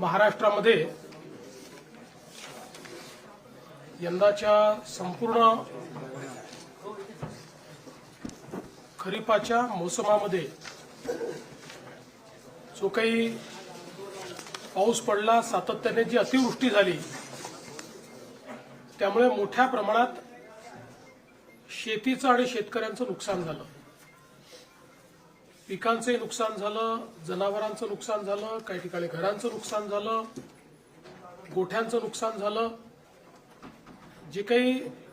महाराष्ट्रामध्ये यंदाच्या संपूर्ण खरीपाच्या मोसमामध्ये जो काही पाऊस पडला, सातत्याने जी अतिवृष्टी झाली, त्यामुळे मोठ्या प्रमाणात शेतीचं आणि शेतकऱ्यांचं नुकसान झालं. पिकांचंही नुकसान झालं, जनावरांचं नुकसान झालं, काही ठिकाणी घरांचं नुकसान झालं, गोठ्यांचं नुकसान झालं. जे काही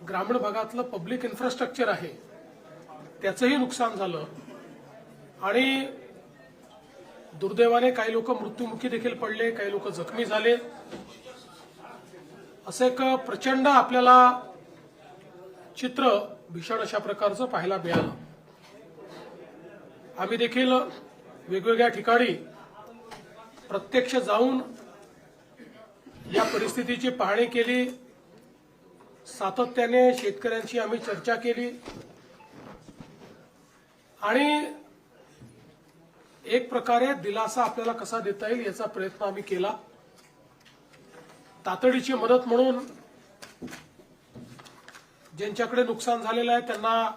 ग्रामीण भागातलं पब्लिक इन्फ्रास्ट्रक्चर आहे त्याचंही नुकसान झालं आणि दुर्दैवाने काही लोक मृत्युमुखी देखील पडले, काही लोक जखमी झाले. असं एक प्रचंड आपल्याला चित्र भीषण अशा प्रकारचं पाहायला मिळालं. आम्ही देखील वेगवेगळ्या ठिकाणी प्रत्यक्ष जाऊन या परिस्थितीची पाहणी केली. सातत्याने शेतकऱ्यांशी आम्ही चर्चा केली आणि एक प्रकारे दिलासा आपल्याला कसा देता येईल याचा प्रयत्न आम्ही केला. तातडीची मदत म्हणून ज्यांच्याकडे नुकसान झालेलं आहे, त्यांना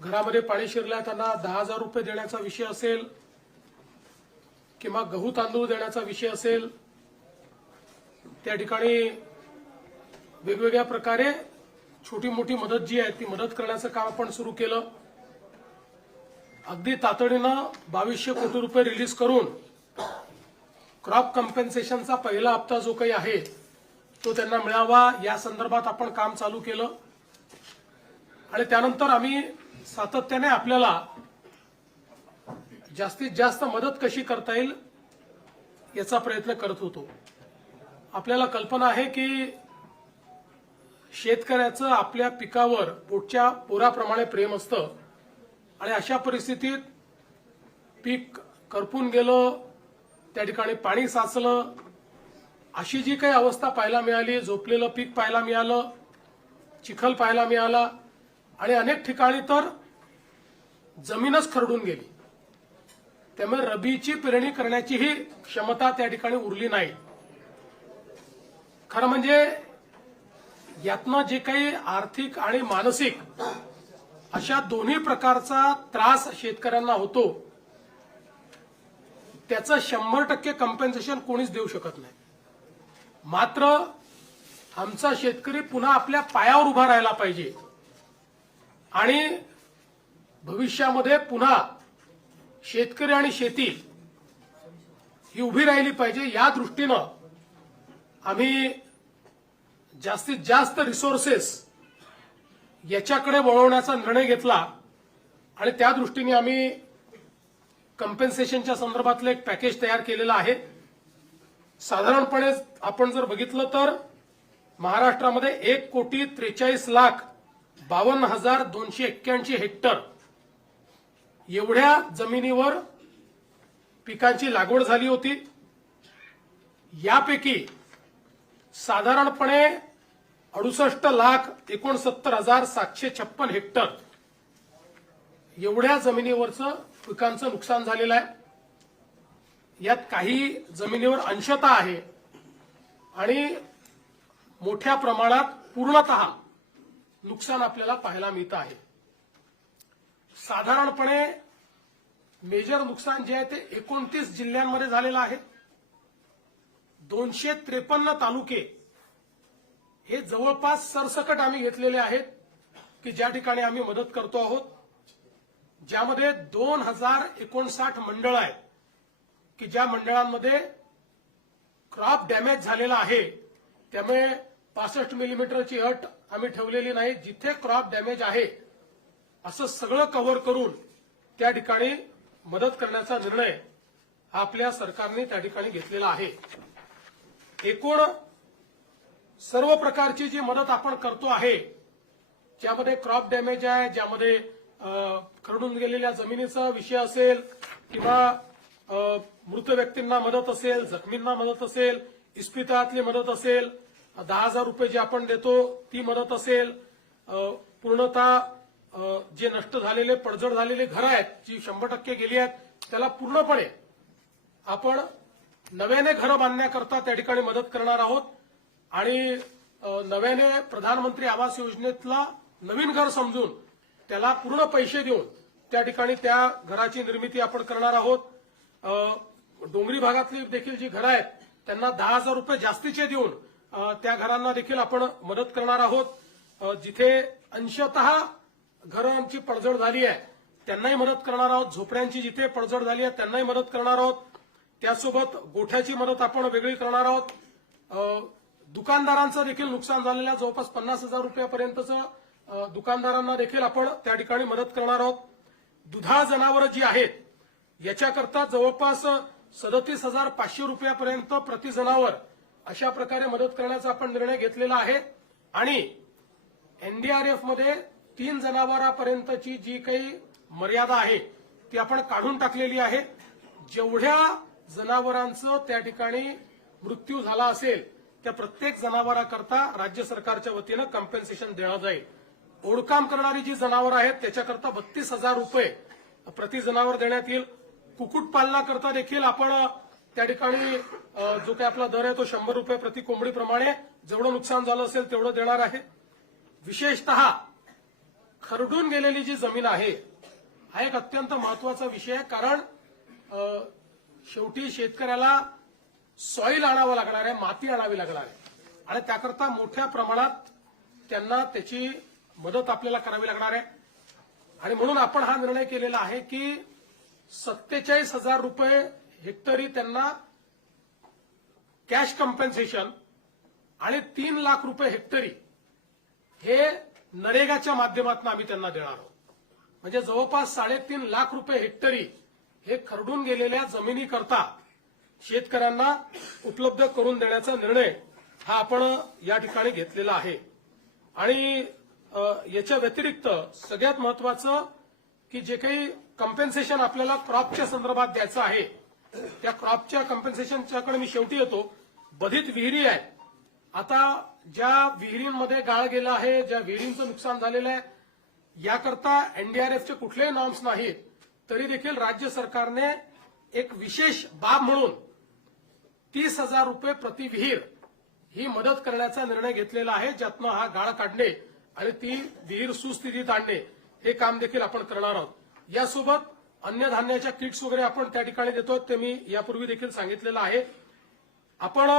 घरामध्ये पाणी शिरलं आहे, त्यांना 10,000 रुपये देण्याचा विषय असेल किंवा गहू तांदूळ देण्याचा विषय असेल, त्या ठिकाणी वेगवेगळ्या प्रकारे छोटी मोठी मदत जी आहे ती मदत करण्याचं काम आपण सुरू केलं. अगदी तातडीनं 2200 कोटी रुपये रिलीज करून क्रॉप कम्पेन्सेशनचा पहिला हप्ता जो काही आहे तो त्यांना मिळावा या संदर्भात आपण काम चालू केलं. आणि त्यानंतर आम्ही सातत्याने आपल्याला जास्तीत जास्त मदत कशी करता येईल याचा प्रयत्न करत होतो. आपल्याला कल्पना आहे की शेतकऱ्याचं आपल्या पिकावर पोटच्या पोराप्रमाणे प्रेम असतं आणि अशा परिस्थितीत पीक करपून गेलं, त्या ठिकाणी पाणी साचलं, अशी जी काही अवस्था पाहायला मिळाली, झोपलेलं पीक पाहायला मिळालं, चिखल पाहायला मिळाला आणि अनेक ठिकाणी तर जमीनच खरडून गेली. त्यामुळे रबीची पेरणी करण्याचीही क्षमता त्या ठिकाणी उरली नाही. खरं म्हणजे यातनं जे काही आर्थिक आणि मानसिक अशा दोन्ही प्रकारचा त्रास शेतकऱ्यांना होतो त्याचं 100% कम्पेन्सेशन कोणीच देऊ शकत नाही. मात्र आमचा शेतकरी पुन्हा आपल्या पायावर उभा राहायला पाहिजे आणि भविष्यामध्ये पुन्हा शेतकरी आणि शेती ही उभी राहिली पाहिजे. या दृष्टीनं आम्ही जास्तीत जास्त रिसोर्सेस याच्याकडे वळवण्याचा निर्णय घेतला आणि त्या दृष्टीने आम्ही कम्पेन्सेशनच्या संदर्भातलं एक पॅकेज तयार केलेलं आहे. साधारणपणे आपण जर बघितलं तर महाराष्ट्रामध्ये 1,43,52,281 हेक्टर एवढ्या जमिनीवर पिकांची लागवड झाली होती. यापैकी साधारणपणे 68,69,756 हेक्टर एवढ्या जमिनीवरचं पिकांचं नुकसान झालेलं आहे. यात काही जमिनीवर अंशतः आहे आणि मोठ्या प्रमाणात पूर्णतः नुकसान आपल्याला पाहायला मिळतं आहे. साधारणपणे मेजर नुकसान जे आहे ते 29 जिल्ह्यांमध्ये झालेलं आहे. 253 तालुके हे जवळपास सरसकट आम्ही घेतलेले आहेत की ज्या ठिकाणी आम्ही मदत करतो आहोत, ज्यामध्ये 2059 मंडळ आहेत की ज्या मंडळांमध्ये क्रॉप डॅमेज झालेला आहे. त्यामुळे 65 मिलीमीटरची अट आम्ही ठेवलेली नाही. जिथे क्रॉप डॅमेज आहे असं सगळं कव्हर करून त्या ठिकाणी मदत करण्याचा निर्णय आपल्या सरकारने त्या ठिकाणी घेतलेला आहे. एकूण सर्व प्रकारची जी मदत आपण करतो आहे, ज्यामध्ये क्रॉप डॅमेज आहे, ज्यामध्ये खरडून गेलेल्या जमिनीचा विषय असेल किंवा मृत व्यक्तींना मदत असेल, जखमींना मदत असेल, इस्पितळातली मदत असेल, 10,000 रुपये जे आपण देतो ती मदत असेल, पूर्णतः जे नष्ट झालेले पडझड झालेले घरं आहेत जी 100% गेली आहेत त्याला पूर्णपणे आपण नव्याने घरं बांधण्याकरता त्या ठिकाणी मदत करणार आहोत आणि नव्याने प्रधानमंत्री आवास योजनेतला नवीन घर समजून त्याला पूर्ण पैसे देऊन त्या ठिकाणी त्या घराची निर्मिती आपण करणार आहोत. डोंगरी भागातली देखील जी घरं आहेत त्यांना 10,000 रुपये जास्तीचे देऊन त्या घरांना देखील आपण मदत करणार आहोत. जिथे अंशतः घरांची पडझड झाली आहे त्यांनाही मदत करणार आहोत. झोपड्यांची जिथे पडझड झाली आहे त्यांनाही मदत करणार आहोत. त्यासोबत गोठ्याची मदत आपण वेगळी करणार आहोत. दुकानदारांचं देखील नुकसान झालेल्या जवळपास 50,000 रुपयापर्यंतचं दुकानदारांना देखील आपण त्या ठिकाणी मदत करणार आहोत. दुधाळ जनावरं जी आहेत याच्याकरता जवळपास 37,500 रुपयापर्यंत प्रति जनावर अशा प्रकारे मदत करण्याचा आपण निर्णय घेतलेला आहे. आणि एनडीआरएफ मध्ये 3 जनावरांपर्यंतची जी काही मर्यादा आहे ती आपण काढून टाकलेली आहे. जेवढ्या जनावरांचं त्या ठिकाणी मृत्यू झाला असेल त्या प्रत्येक जनावराकरता राज्य सरकारच्या वतीनं कॉम्पेन्सेशन देण्यात जाईल. ओढकाम करणारी जी जनावरं आहेत त्याच्याकरता 32,000 रुपये प्रति जनावर देण्यात येईल. कुक्कुटपालनाकरता देखील आपण त्या ठिकाणी जो काही आपला दर आहे तो 100 रुपये प्रति कोंबडीप्रमाणे जेवढं नुकसान झालं असेल तेवढं देणार आहे. विशेषतः खरडून गेलेली जी जमीन आहे हा एक अत्यंत महत्वाचा विषय आहे. कारण शेवटी शेतकऱ्याला सॉईल आणावं लागणार आहे, माती आणावी लागणार आहे आणि त्याकरता मोठ्या प्रमाणात त्यांना त्याची मदत आपल्याला करावी लागणार आहे. आणि म्हणून आपण हा निर्णय केलेला आहे की 47,000 रुपये हेक्टरी त्यांना कॅश कॉम्पेन्सेशन आणि 3 लाख रुपये हेक्टरी हे नरेगाच्या माध्यमातून आम्ही त्यांना देणार आहोत. म्हणजे जवळपास 3.5 लाख रुपये हेक्टरी हे खरडून गेलेल्या जमिनीकरता शेतकऱ्यांना उपलब्ध करून देण्याचा निर्णय हा आपण या ठिकाणी घेतलेला आहे. आणि याच्या व्यतिरिक्त सगळ्यात महत्वाचं की जे काही कॉम्पेन्सेशन आपल्याला क्रॉपच्या संदर्भात द्यायचं आहे त्या क्रॉपच्या कॉम्पेन्सेशनच्याकडे मी शेवटी येतो. बधित विहिरी आहेत. आता ज्या विहिरींमध्ये गाळ गेला आहे, ज्या विहिरींचं नुकसान झालेलं आहे याकरता एनडीआरएफचे कुठलेही नॉर्म्स नाहीत तरी देखील राज्य सरकारने एक विशेष बाब म्हणून 30,000 रुपये प्रति विहीर ही मदत करण्याचा निर्णय घेतलेला आहे. ज्यातनं हा गाळ काढणे आणि ती विहीर सुस्थितीत आणणे हे काम देखील आपण करणार आहोत. यासोबत अन्नधान्याच्या किट्स वगैरे आपण त्या ठिकाणी देतो ते मी यापूर्वी देखील सांगितलेलं आहे. आपण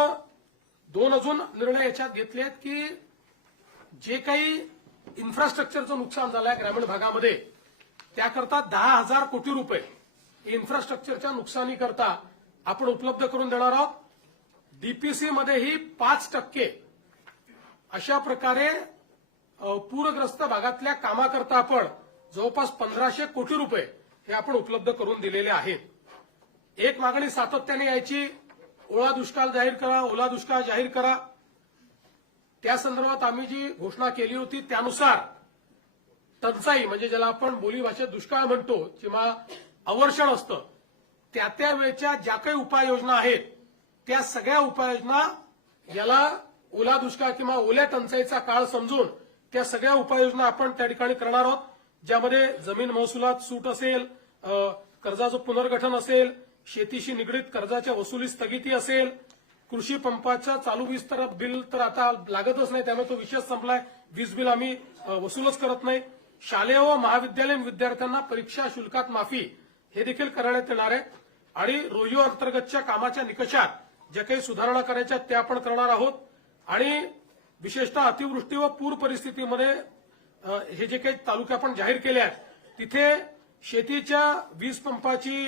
2 अजून निर्णय याच्यात घेतले आहेत की जे काही इन्फ्रास्ट्रक्चरचं नुकसान झालं आहे ग्रामीण भागामध्ये त्याकरता 10,000 कोटी रुपये इन्फ्रास्ट्रक्चरच्या नुकसानीकरता आपण उपलब्ध करून देणार आहोत. डीपीसी मध्येही 5% अशा प्रकारे पूरग्रस्त भागातल्या कामाकरता आपण जवळपास 1,500 कोटी रुपये हे आपण उपलब्ध करून दिलेले आहेत. एक मागणी सातत्याने यायची, ओला दुष्काळ जाहीर करा, ओला दुष्काळ जाहीर करा. त्या संदर्भात आम्ही जी घोषणा केली होती त्यानुसार टंचाई म्हणजे ज्याला आपण बोलीभाषेत दुष्काळ म्हणतो किंवा अवर्षण असतं त्या वेळच्या ज्या काही उपाययोजना आहेत त्या सगळ्या उपाययोजना याला ओला दुष्काळ किंवा ओल्या टंचाईचा काळ समजून त्या सगळ्या उपाययोजना आपण त्या ठिकाणी करणार आहोत. ज्यामध्ये जमीन महसुलात सूट असेल, कर्जाचं पुनर्गठन असेल, शेतीशी निगडीत कर्जाच्या वसुली स्थगिती असेल, कृषी पंपाच्या चालू वीज तर बिल तर आता लागतच नाही त्यामुळे तो विषय संपलाय. वीज बिल आम्ही वसूलच करत नाही. शालेय व महाविद्यालयीन विद्यार्थ्यांना परीक्षा शुल्कात माफी हे देखील करण्यात येणार आहे. आणि रोयो अंतर्गतच्या कामाच्या निकषात ज्या काही सुधारणा करायच्या त्या आपण करणार आहोत. आणि विशेषतः अतिवृष्टी व पूर परिस्थितीमध्ये हे जे काही तालुके आपण जाहीर केले आहेत तिथे शेतीच्या वीज पंपाची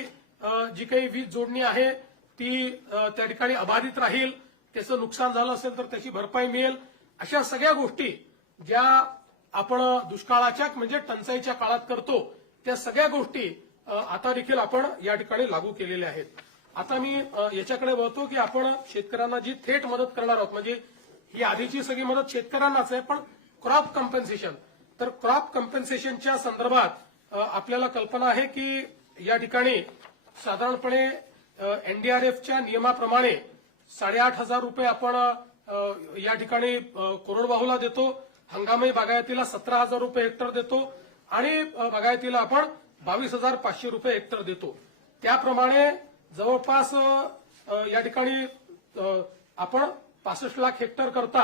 जी काही वीज जोडणी आहे ती त्या ठिकाणी अबाधित राहील. त्याचं नुकसान झालं असेल तर त्याची भरपाई मिळेल. अशा सगळ्या गोष्टी ज्या आपण दुष्काळाच्या म्हणजे टंचाईच्या काळात करतो त्या सगळ्या गोष्टी आता देखील आपण या ठिकाणी लागू केलेल्या आहेत. आता मी याच्याकडे वळतो की आपण शेतकऱ्यांना जी थेट मदत करणार आहोत म्हणजे ही आधीची सगळी मदत शेतकऱ्यांनाच आहे पण क्रॉप कॉम्पेन्सेशन तर क्रॉप कॉम्पेन्सेशनच्या संदर्भात आपल्याला कल्पना आहे की या ठिकाणी साधारणपणे एनडीआरएफच्या नियमाप्रमाणे 8,500 रुपये आपण या ठिकाणी कोरडवाहूला देतो. हंगामी बागायतीला 17,000 रुपये हेक्टर देतो आणि बागायतीला आपण 22,500 रुपये हेक्टर देतो. त्याप्रमाणे जवळपास या ठिकाणी आपण 65 लाख हेक्टर करता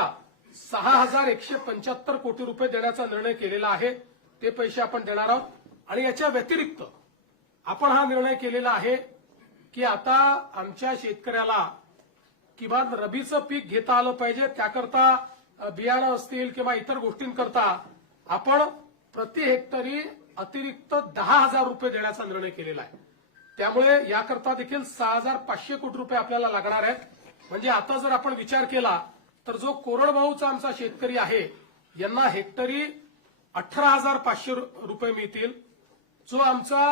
6,175 कोटी रुपये देण्याचा निर्णय केलेला आहे. ते पैसे आपण देणार आहोत. आणि याच्या व्यतिरिक्त आपण हा निर्णय केलेला आहे की आता आमच्या शेतकऱ्याला किमान रबीचं पीक घेता आलं पाहिजे. त्याकरता बियाणं असतील किंवा इतर गोष्टींकरता आपण प्रति हेक्टरी अतिरिक्त 10,000 रुपये देण्याचा निर्णय केलेला आहे. त्यामुळे याकरता देखील 6,500 कोटी रुपये आपल्याला लागणार आहेत. म्हणजे आता जर आपण विचार केला तर जो कोरडवाहूचा आमचा शेतकरी आहे यांना हेक्टरी 18,500 रुपये मिळतील. जो आमचा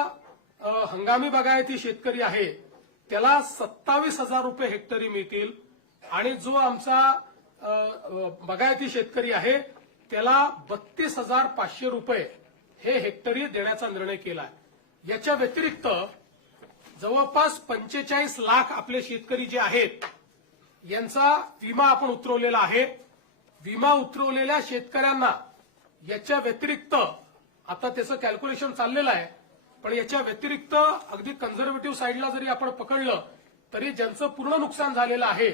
हंगामी बागायती शेतकरी आहे त्याला 27,000 रुपये हेक्टरी मिळतील. आणि जो आमचा बागायती शेतकरी आहे त्याला 32,500 रुपये हे हेक्टरी देण्याचा निर्णय केला आहे. याच्या व्यतिरिक्त जवळपास 45 लाख आपले शेतकरी जे आहेत यांचा विमा आपण उतरवलेला आहे. विमा उतरवलेल्या शेतकऱ्यांना याच्या व्यतिरिक्त आता त्याचं कॅल्क्युलेशन चाललेलं आहे, पण याच्या व्यतिरिक्त अगदी कन्झर्वेटिव्ह साईडला जरी आपण पकडलं तरी ज्यांचं पूर्ण नुकसान झालेलं आहे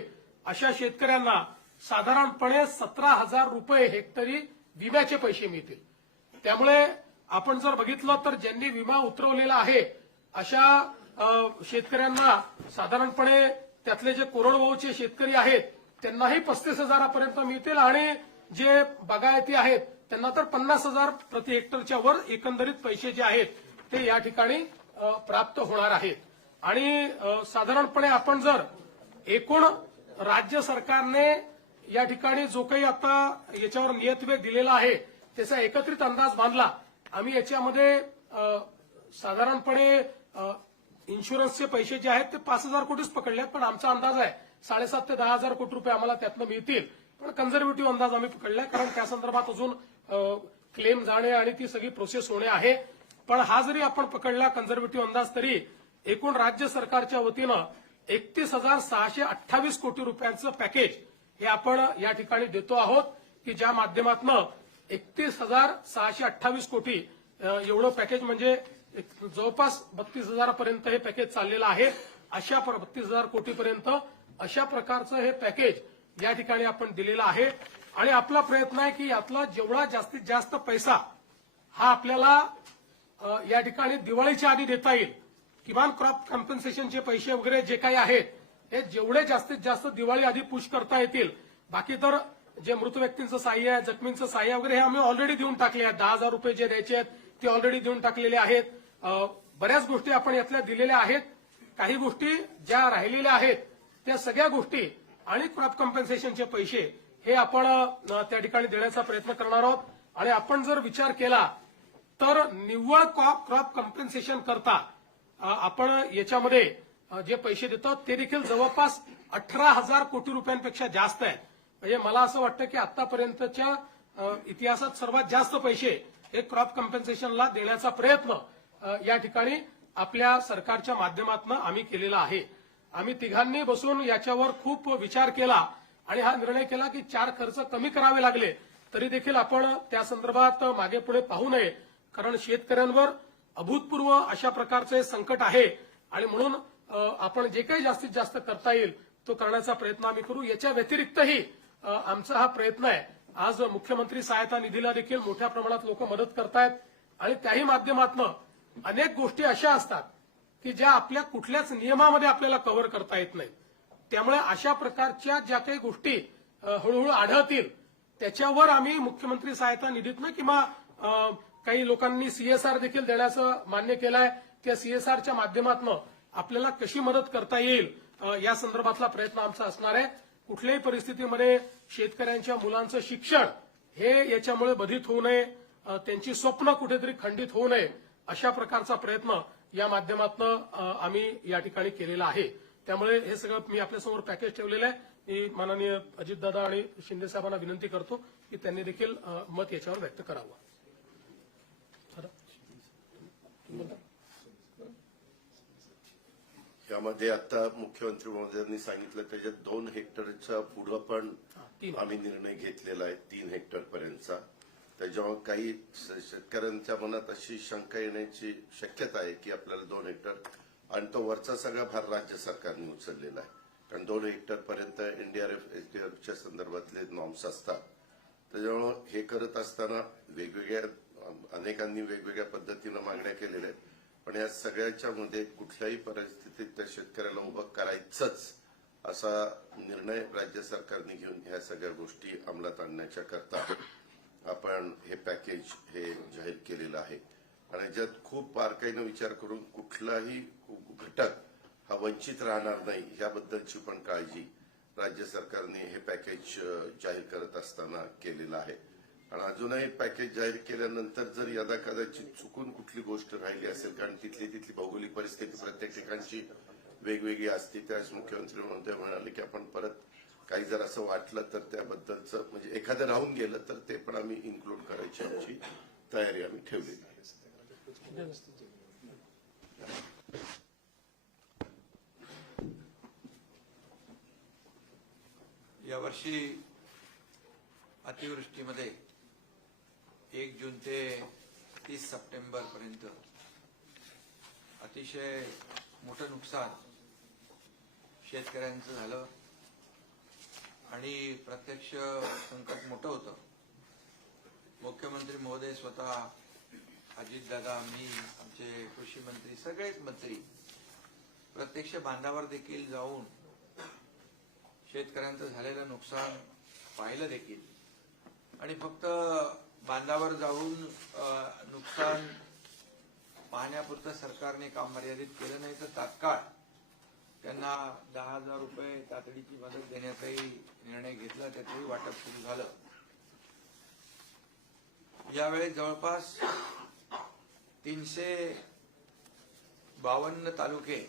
अशा शेतकऱ्यांना साधारणपणे 17,000 रुपये हेक्टरी विम्याचे पैसे मिळतील. त्यामुळे आपण जर बघितलं तर ज्यांनी विमा उतरवलेला आहे अशा शेतकऱ्यांना साधारणपणे त्यातले जे कोरडवाहूचे शेतकरी आहेत त्यांनाही 35,000 मिळतील आणि जे बागायती आहेत त्यांना तर 50,000 प्रति हेक्टरच्या वर एकंदरीत पैसे जे आहेत ते या ठिकाणी प्राप्त होणार आहेत. आणि साधारणपणे आपण जर एकूण राज्य सरकारने या ठिकाणी जो काही आता याच्यावर नियतवेग दिलेला आहे त्याचा एकत्रित अंदाज बांधला. आम्ही याच्यामध्ये साधारणपणे इन्शुरन्सचे पैसे जे आहेत ते 5,000 कोटीच पकडले आहेत, पण आमचा अंदाज आहे 7,500 ते 10,000 कोटी रुपये आम्हाला त्यातनं मिळतील. पण कन्झर्वेटिव्ह अंदाज आम्ही पकडलाय कारण त्या संदर्भात अजून क्लेम जाणे आणि ती सगळी प्रोसेस होणे आहे. पण हा जरी आपण पकडला कन्झर्वेटिव्ह अंदाज तरी एकूण राज्य सरकारच्या वतीनं 31,628 कोटी रुपयांचं पॅकेज हे आपण या ठिकाणी देतो आहोत की ज्या माध्यमातून 31,628 कोटी एवढं पॅकेज म्हणजे जवळपास 32,000 पर्यंत हे पॅकेज चाललेलं आहे. अशा 32,000 कोटीपर्यंत अशा प्रकारचं हे पॅकेज या ठिकाणी आपण दिलेलं आहे. आणि आपला प्रयत्न आहे की यातला जेवढा जास्तीत जास्त पैसा हा आपल्याला या ठिकाणी दिवाळीच्या आधी देता येईल. किमान क्रॉप कॉम्पेन्सेशनचे पैसे वगैरे जे काही आहेत हे जेवढे जास्तीत जास्त दिवाळी आधी पुश करता येतील. बाकी तर जे मृत व्यक्तींचं सहाय्य आहे, जखमींचं सहाय्य वगैरे हे आम्ही ऑलरेडी देऊन टाकले आहेत. 10,000 रुपये जे द्यायचे आहेत ते ऑलरेडी देऊन टाकलेले आहेत. बऱ्याच गोष्टी आपण यातल्या दिलेल्या आहेत. काही गोष्टी ज्या राहिलेल्या आहेत त्या सगळ्या गोष्टी आणि क्रॉप कॉम्पेन्सेशनचे पैसे हे आपण त्या ठिकाणी देण्याचा प्रयत्न करणार आहोत. आणि आपण जर विचार केला तर निव्वळ क्रॉप कॉम्पेन्सेशन करता आपण याच्यामध्ये जे पैसे देतो ते देखील जवळपास 18,000 कोटी रुपयांपेक्षा जास्त आहेत. म्हणजे मला असं वाटतं की आतापर्यंतच्या इतिहासात सर्वात जास्त पैसे हे क्रॉप कॉम्पेन्सेशनला देण्याचा प्रयत्न या ठिकाणी आपल्या सरकारच्या माध्यमातून आम्ही केलेला आहे. आम्ही तिघांनी बसून याच्यावर खूप विचार केला आणि हा निर्णय केला की 4 खर्च कमी करावे लागले तरी देखील आपण त्या संदर्भात मागे पुढे पाहू नये. कारण शेतकऱ्यांवर अभूतपूर्व अशा प्रकारचं हे संकट आहे आणि म्हणून आपण जे काही जास्तीत जास्त करता येईल तो करण्याचा प्रयत्न आम्ही करू. याच्या व्यतिरिक्तही आमचा हा प्रयत्न आहे. आज मुख्यमंत्री सहायता निधीला देखील मोठ्या प्रमाणात लोक मदत करतायत आणि त्याही माध्यमातून अनेक गोष्टी अशा असतात की ज्या आपल्या कुठल्याच नियमामध्ये आपल्याला कव्हर करता येत नाही. त्यामुळे अशा प्रकारच्या ज्या काही गोष्टी हळूहळू आढळतील त्याच्यावर आम्ही मुख्यमंत्री सहायता निधीतनं किंवा काही लोकांनी सीएसआर देखील देण्याचं मान्य केलं आहे. त्या सीएसआरच्या माध्यमातून आपल्याला कशी मदत करता येईल या संदर्भातला प्रयत्न आमचा असणार आहे. कुठल्याही परिस्थितीमध्ये शेतकऱ्यांच्या मुलांचं शिक्षण हे याच्यामुळे बाधित होऊ नये, त्यांची स्वप्न कुठेतरी खंडित होऊ नये अशा प्रकारचा प्रयत्न या माध्यमातून आम्ही या ठिकाणी केलेला आहे. त्यामुळे हे सगळं मी आपल्यासमोर पॅकेज ठेवलेलं आहे. मी माननीय अजितदादा आणि शिंदे साहेबांना विनंती करतो की त्यांनी देखील मत याच्यावर व्यक्त करावं. यामध्ये आता मुख्यमंत्री महोदयांनी सांगितलं त्याच्यात 2 हेक्टरच्या पुढं पण आम्ही निर्णय घेतलेला आहे 3 हेक्टर पर्यंतचा. त्याच्यामुळे काही शेतकऱ्यांच्या मनात अशी शंका येण्याची शक्यता आहे की आपल्याला 2 हेक्टर आणि तो वरचा सगळा भार राज्य सरकारने उचललेला आहे. कारण 2 हेक्टरपर्यंत एनडीआरएफ एसडीआरएफच्या संदर्भातले नॉर्म्स असतात. त्याच्यामुळं हे करत असताना अनेकांनी वेगवेगळ्या पद्धतीनं मागण्या केलेल्या आहेत. पण या सगळ्याच्या मध्ये कुठल्याही परिस्थितीत त्या शेतकऱ्याला उभं करायचंच असा निर्णय राज्य सरकारने घेऊन ह्या सगळ्या गोष्टी अंमलात आणण्याच्या करता आपण हे पॅकेज हे जाहीर केलेलं आहे. आणि याच्यात खूप बारकाईनं विचार करून कुठलाही घटक हा वंचित राहणार नाही याबद्दलची पण काळजी राज्य सरकारने हे पॅकेज जाहीर करत असताना केलेलं आहे. आणि अजूनही पॅकेज जाहीर केल्यानंतर जर यदाकदाचित चुकून कुठली गोष्ट राहिली असेल, कारण तिथली भौगोलिक परिस्थिती प्रत्येक ठिकाणची वेगवेगळी असते, त्याच मुख्यमंत्री महोदय म्हणाले की आपण परत काही जर असं वाटलं तर त्याबद्दलचं म्हणजे एखादं राहून गेलं तर ते पण आम्ही इन्क्लूड करायची आमची तयारी आम्ही ठेवलेली आहे. यावर्षी अतिवृष्टीमध्ये 1 जून ते 30 सप्टेंबर पर्यंत अतिशय मोठं नुकसान शेतकऱ्यांचं झालं आणि प्रत्यक्ष संकट मोठं होतं. मुख्यमंत्री महोदय स्वतः, अजितदादा, मी, आमचे कृषी मंत्री, सगळेच मंत्री प्रत्यक्ष बांधावर देखील जाऊन शेतकऱ्यांचं झालेलं नुकसान पाहिलं देखील. आणि फक्त बांधावर जाऊन नुकसान पाहण्यापुरतं सरकारने काम मर्यादित केलं नाही, तर तात्काळ त्यांना 10,000 रुपये तातडीची मदत देण्याचाही निर्णय घेतला. त्याचंही वाटप सुरू झालं. यावेळी जवळपास 352 तालुके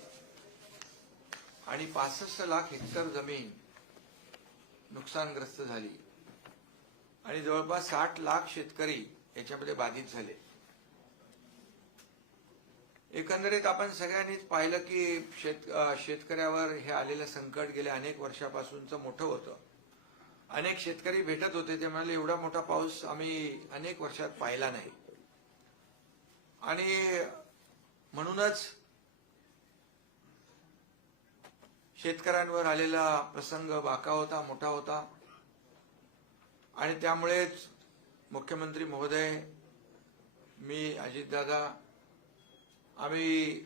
आणि 65 लाख हेक्टर जमीन नुकसानग्रस्त झाली आणि जवळपास 60 लाख शेतकरी याच्यामध्ये बाधित झाले. एकंदरीत आपण सगळ्यांनीच पाहिलं की शेतकऱ्यावर हे आलेलं संकट गेल्या अनेक वर्षापासूनचं मोठं होतं. अनेक शेतकरी भेटत होते, ते म्हणाले एवढा मोठा पाऊस आम्ही अनेक वर्षात पाहिला नाही. आणि म्हणूनच शेतकऱ्यांवर आलेला प्रसंग बाका होता, मोठा होता. आणि त्यामुळेच मुख्यमंत्री महोदय, मी, अजितदादा, आम्ही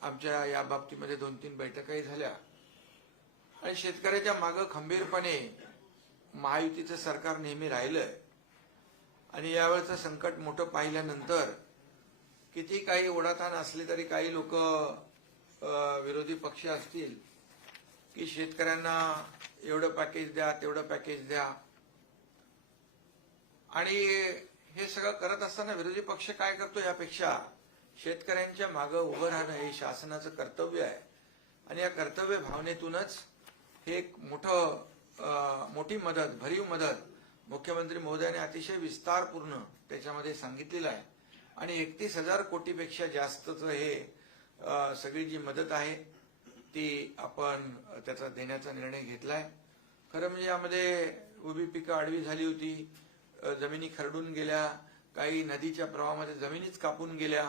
आमच्या या बाबतीमध्ये 2-3 बैठकाही झाल्या आणि शेतकऱ्याच्या मागे खंबीरपणे महायुतीचं सरकार नेहमी राहिलंय. आणि यावेळचं संकट मोठं पाहिल्यानंतर किती काही ओढाताण असली तरी काही लोक विरोधी पक्ष असतील की शेतकऱ्यांना एवढं पॅकेज द्या, तेवढं पॅकेज द्या. आणि हे सगळं करत असताना विरोधी पक्ष काय करतो, यापेक्षा शेतकऱ्यांच्या मागे उभं राहणं हे शासनाचं कर्तव्य आहे. आणि या कर्तव्य भावनेतूनच हे एक मोठी मदत, भरीव मदत मुख्यमंत्री महोदयाने अतिशय विस्तारपूर्ण त्याच्यामध्ये सांगितलेलं आहे. आणि 31,000 कोटीपेक्षा जास्तचं हे सगळी जी मदत आहे ती आपण त्याचा देण्याचा निर्णय घेतलाय. खरं म्हणजे यामध्ये उभी पिकं आडवी झाली होती, जमिनी खरडून गेल्या, काही नदीच्या प्रवाहामध्ये जमिनीच कापून गेल्या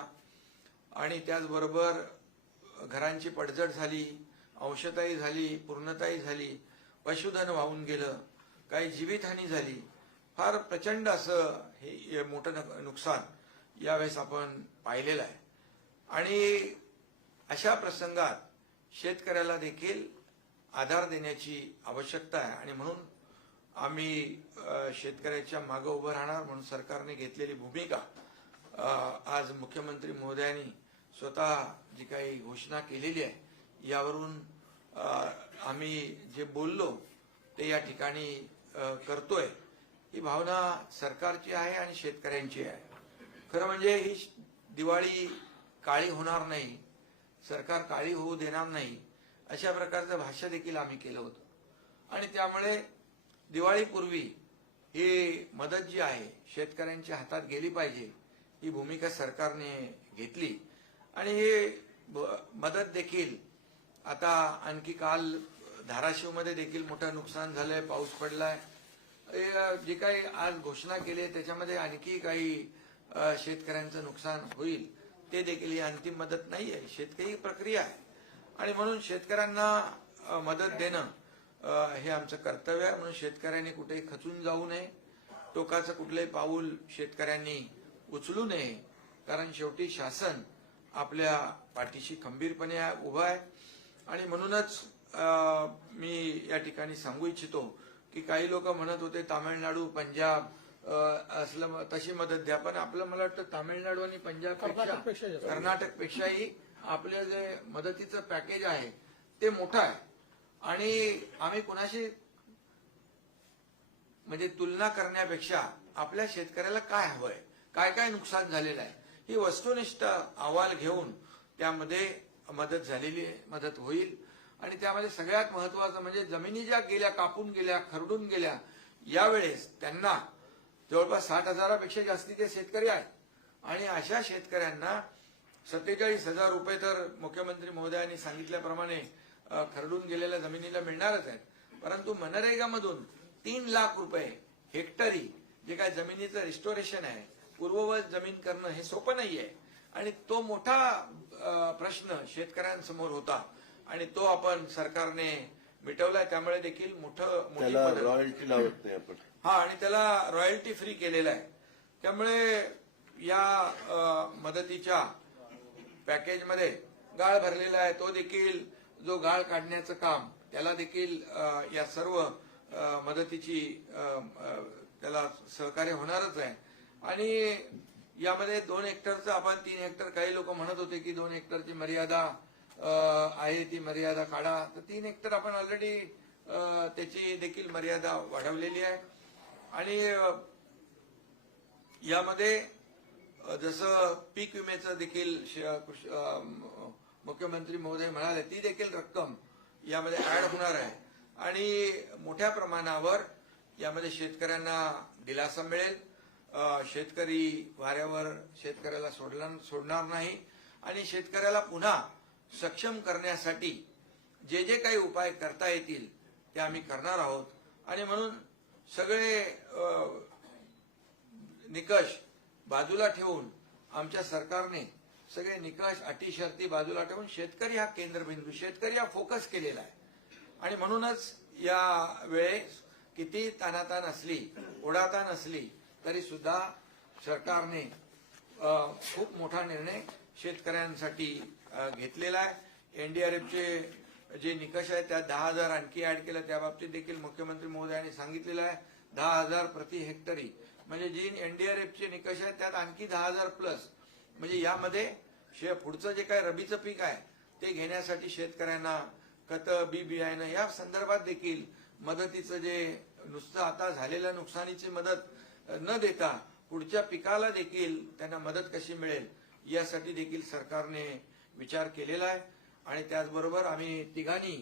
आणि त्याचबरोबर घरांची पडझड झाली, अंशताही झाली, पूर्णताही झाली, पशुधन वाहून गेलं, काही जीवितहानी झाली. फार प्रचंड असं हे मोठं नुकसान यावेळेस आपण पाहिलेलं आहे. आणि अशा प्रसंगात शेतकऱ्याला देखील आधार देण्याची आवश्यकता आहे. आणि म्हणून आम्ही शेतकऱ्याच्या मागे उभं राहणार म्हणून सरकारने घेतलेली भूमिका आज मुख्यमंत्री महोदयांनी स्वतः जी काही घोषणा केलेली आहे यावरून आम्ही जे बोललो ते या ठिकाणी करतोय. ही भावना सरकारची आहे आणि शेतकऱ्यांची आहे. खरं म्हणजे ही दिवाळी काळी होणार नाही, सरकार काळी होऊ देणार नाही, अशा प्रकारचं भाष्य देखील आम्ही केलं होतं. आणि त्यामुळे दिवाळीपूर्वी ही मदत जी आहे शेतकऱ्यांच्या हातात गेली पाहिजे ही भूमिका सरकारने घेतली. आणि ही मदत देखील आता आणखी काल धाराशिवमध्ये देखील मोठं नुकसान झालंय, पाऊस पडलाय. जी काही आज घोषणा केली आहे त्याच्यामध्ये आणखी काही शेतकऱ्यांचं नुकसान होईल, ते देखील ही अंतिम मदत नाही आहे, शेतकरी प्रक्रिया आहे. आणि म्हणून शेतकऱ्यांना मदत देणं हे आमचं कर्तव्य आहे. म्हणून शेतकऱ्यांनी कुठेही खचून जाऊ नये, टोकाचं कुठलंही पाऊल शेतकऱ्यांनी उचलू नये, कारण शेवटी शासन आपल्या पाठीशी खंबीरपणे उभं आहे. आणि म्हणूनच मी या ठिकाणी सांगू इच्छितो की काही लोक म्हणत होते तामिळनाडू, पंजाब असलं तशी मदत द्या, पण आपलं मला वाटतं तामिळनाडू आणि कर्नाटकपेक्षा जास्त. कर्नाटकपेक्षाही आपलं जे मदतीचं पॅकेज आहे ते मोठं आहे. आणि आम्ही कुणाशी म्हणजे तुलना करण्यापेक्षा आपल्या शेतकऱ्याला काय हवंय, काय काय नुकसान झालेलं आहे, ही वस्तुनिष्ठ अहवाल घेऊन त्यामध्ये मदत होईल. आणि त्यामध्ये सगळ्यात महत्वाचं म्हणजे जमिनी ज्या गेल्या, कापून गेल्या, खरडून गेल्या, यावेळेस त्यांना जवळपास 60,000पेक्षा जास्ती ते शेतकरी आहेत. आणि अशा शेतकऱ्यांना 47,000 रुपये तर मुख्यमंत्री महोदयांनी सांगितल्याप्रमाणे खरडून गेलेल्या जमिनीला मिळणारच आहेत. परंतु मनरेगामधून 3 लाख रुपये हेक्टरी जे काय जमिनीचं रिस्टोरेशन आहे, पूर्ववत जमीन करणं हे सोपं नाहीये. आणि तो मोठा प्रश्न शेतकऱ्यांसमोर होता आणि तो आपण सरकारने मिटवलाय. त्यामुळे देखील मोठी त्याला मदत, रॉयल्टी लावत नाही आपण. आणि त्याला रॉयल्टी फ्री केलेला आहे. त्यामुळे या मदतीच्या पॅकेजमध्ये गाळ भरलेला आहे. तो देखील जो गाळ काढण्याचं काम त्याला देखील या सर्व मदतीची त्याला सहकार्य होणारच आहे. आणि यामध्ये 2 हेक्टरचं आपण 3 हेक्टर, काही लोक म्हणत होते की 2 हेक्टरची मर्यादा आहे, ती मर्यादा काढा. तर 3 हेक्टर आपण ऑलरेडी त्याची देखील मर्यादा वाढवलेली आहे. आणि यामध्ये जसं पीक विम्याचं देखील मुख्यमंत्री महोदय म्हणाले, ती देखील रक्कम यामध्ये ऍड होणार आहे. आणि मोठ्या प्रमाणावर यामध्ये शेतकऱ्यांना दिलासा मिळेल. शेतकरी वाऱ्यावर शेतकऱ्याला सोडणार नाही. आणि शेतकऱ्याला पुन्हा सक्षम करण्यासाठी जे जे काही उपाय करता येतील ते आम्ही करणार आहोत. आणि म्हणून सगळे निकष बाजूला ठेवून आमच्या सरकारने सगळे निकष, अटी, शर्ती बाजूला ठेवून शेतकरी हा केंद्रबिंदू, शेतकरी हा फोकस केलेला आहे. आणि म्हणूनच या वेळेस किती ताणाताण असली, ओढाताण असली, तरी सुद्धा सरकारने खूप मोठा निर्णय शेतकऱ्यांसाठी घेतलेला आहे. एनडीआरएफचे जे निकष आहेत त्यात 10,000 आणखी ऍड केलं, त्या बाबतीत देखील मुख्यमंत्री महोदयांनी सांगितलेलं आहे. 10,000 प्रति हेक्टरी, म्हणजे जी एनडीआरएफचे निकष आहेत त्यात आणखी 10,000 प्लस. म्हणजे यामध्ये पुढचं जे काय रबीचं पीक आहे ते घेण्यासाठी शेतकऱ्यांना खतं, बी बियाणं या संदर्भात देखील मदतीचं जे नुसतं आता झालेल्या नुकसानीची मदत न देता पुढच्या पिकाला देखील त्यांना मदत कशी मिळेल यासाठी देखील सरकारने विचार केलेला आहे. आणि त्याचबरोबर आम्ही तिघांनी,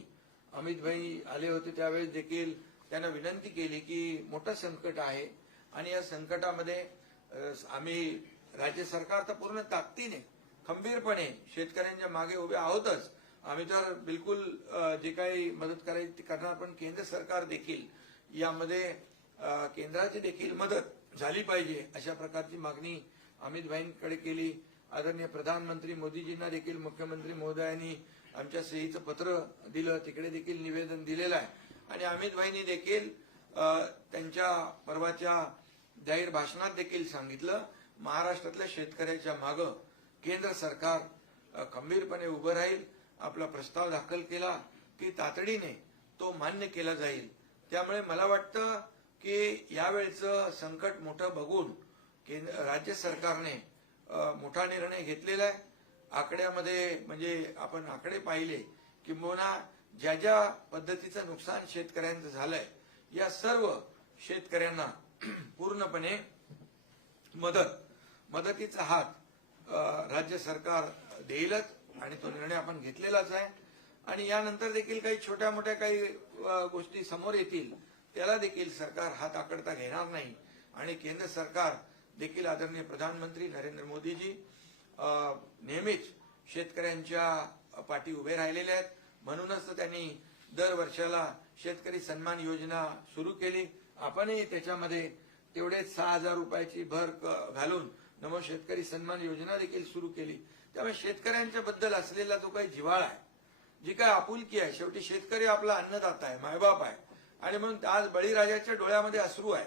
अमित भाई आले होते त्यावेळेस देखील त्यांना विनंती केली की मोठं संकट आहे आणि या संकटामध्ये आम्ही राज्य सरकार तर पूर्ण ताकदीने खंबीरपणे शेतकऱ्यांच्या मागे उभे आहोतच. आम्ही तर बिलकुल जे काही मदत करायची ती करणार, पण केंद्र सरकार देखील यामध्ये केंद्राची देखील मदत झाली पाहिजे अशा प्रकारची मागणी अमित भाईंकडे केली. आदरणीय प्रधानमंत्री मोदीजींना देखील मुख्यमंत्री महोदयांनी आमच्या सहीचं पत्र दिलं, तिकडे देखील निवेदन दिलेलं आहे. आणि अमित भाईंनी देखील त्यांच्या परवाच्या जाहीर भाषणात देखील सांगितलं, महाराष्ट्रातल्या शेतकऱ्याच्या मागं केंद्र सरकार खंबीरपणे उभं राहील. आपला प्रस्ताव दाखल केला की तातडीने तो मान्य केला जाईल. त्यामुळे मला वाटतं की यावेळचं संकट मोठं बघून राज्य सरकारने मोठा निर्णय घेतलेला आहे. आकड्यामध्ये म्हणजे आपण आकडे पाहिले किंबहुना ज्या ज्या पद्धतीचं नुकसान शेतकऱ्यांचं झालंय या सर्व शेतकऱ्यांना पूर्णपणे मदतीचा हात राज्य सरकार देईलच आणि तो निर्णय आपण घेतलेलाच आहे. आणि यानंतर देखील काही छोट्या मोठ्या काही गोष्टी समोर येतील त्याला देखील सरकार हात आकडता घेणार नाही. आणि केंद्र सरकार देखील आदरणीय प्रधानमंत्री नरेंद्र मोदीजी नेहमीच शेतकऱ्यांच्या पाठी उभे राहिलेले आहेत. म्हणूनच तर त्यांनी दरवर्षाला शेतकरी सन्मान योजना सुरू केली. आपणही त्याच्यामध्ये तेवढेच 6,000 रुपयाची भर घालून नमो शेतकरी सन्मान योजना देखील सुरू केली. त्यामुळे शेतकऱ्यांच्या बद्दल असलेला जो काही जिव्हाळा आहे जी काय आपुलकी आहे, शेवटी शेतकरी आपला अन्नदाता आहे, मायबाप आहे, आणि म्हणून आज बळीराजाच्या डोळ्यामध्ये अश्रू आहे.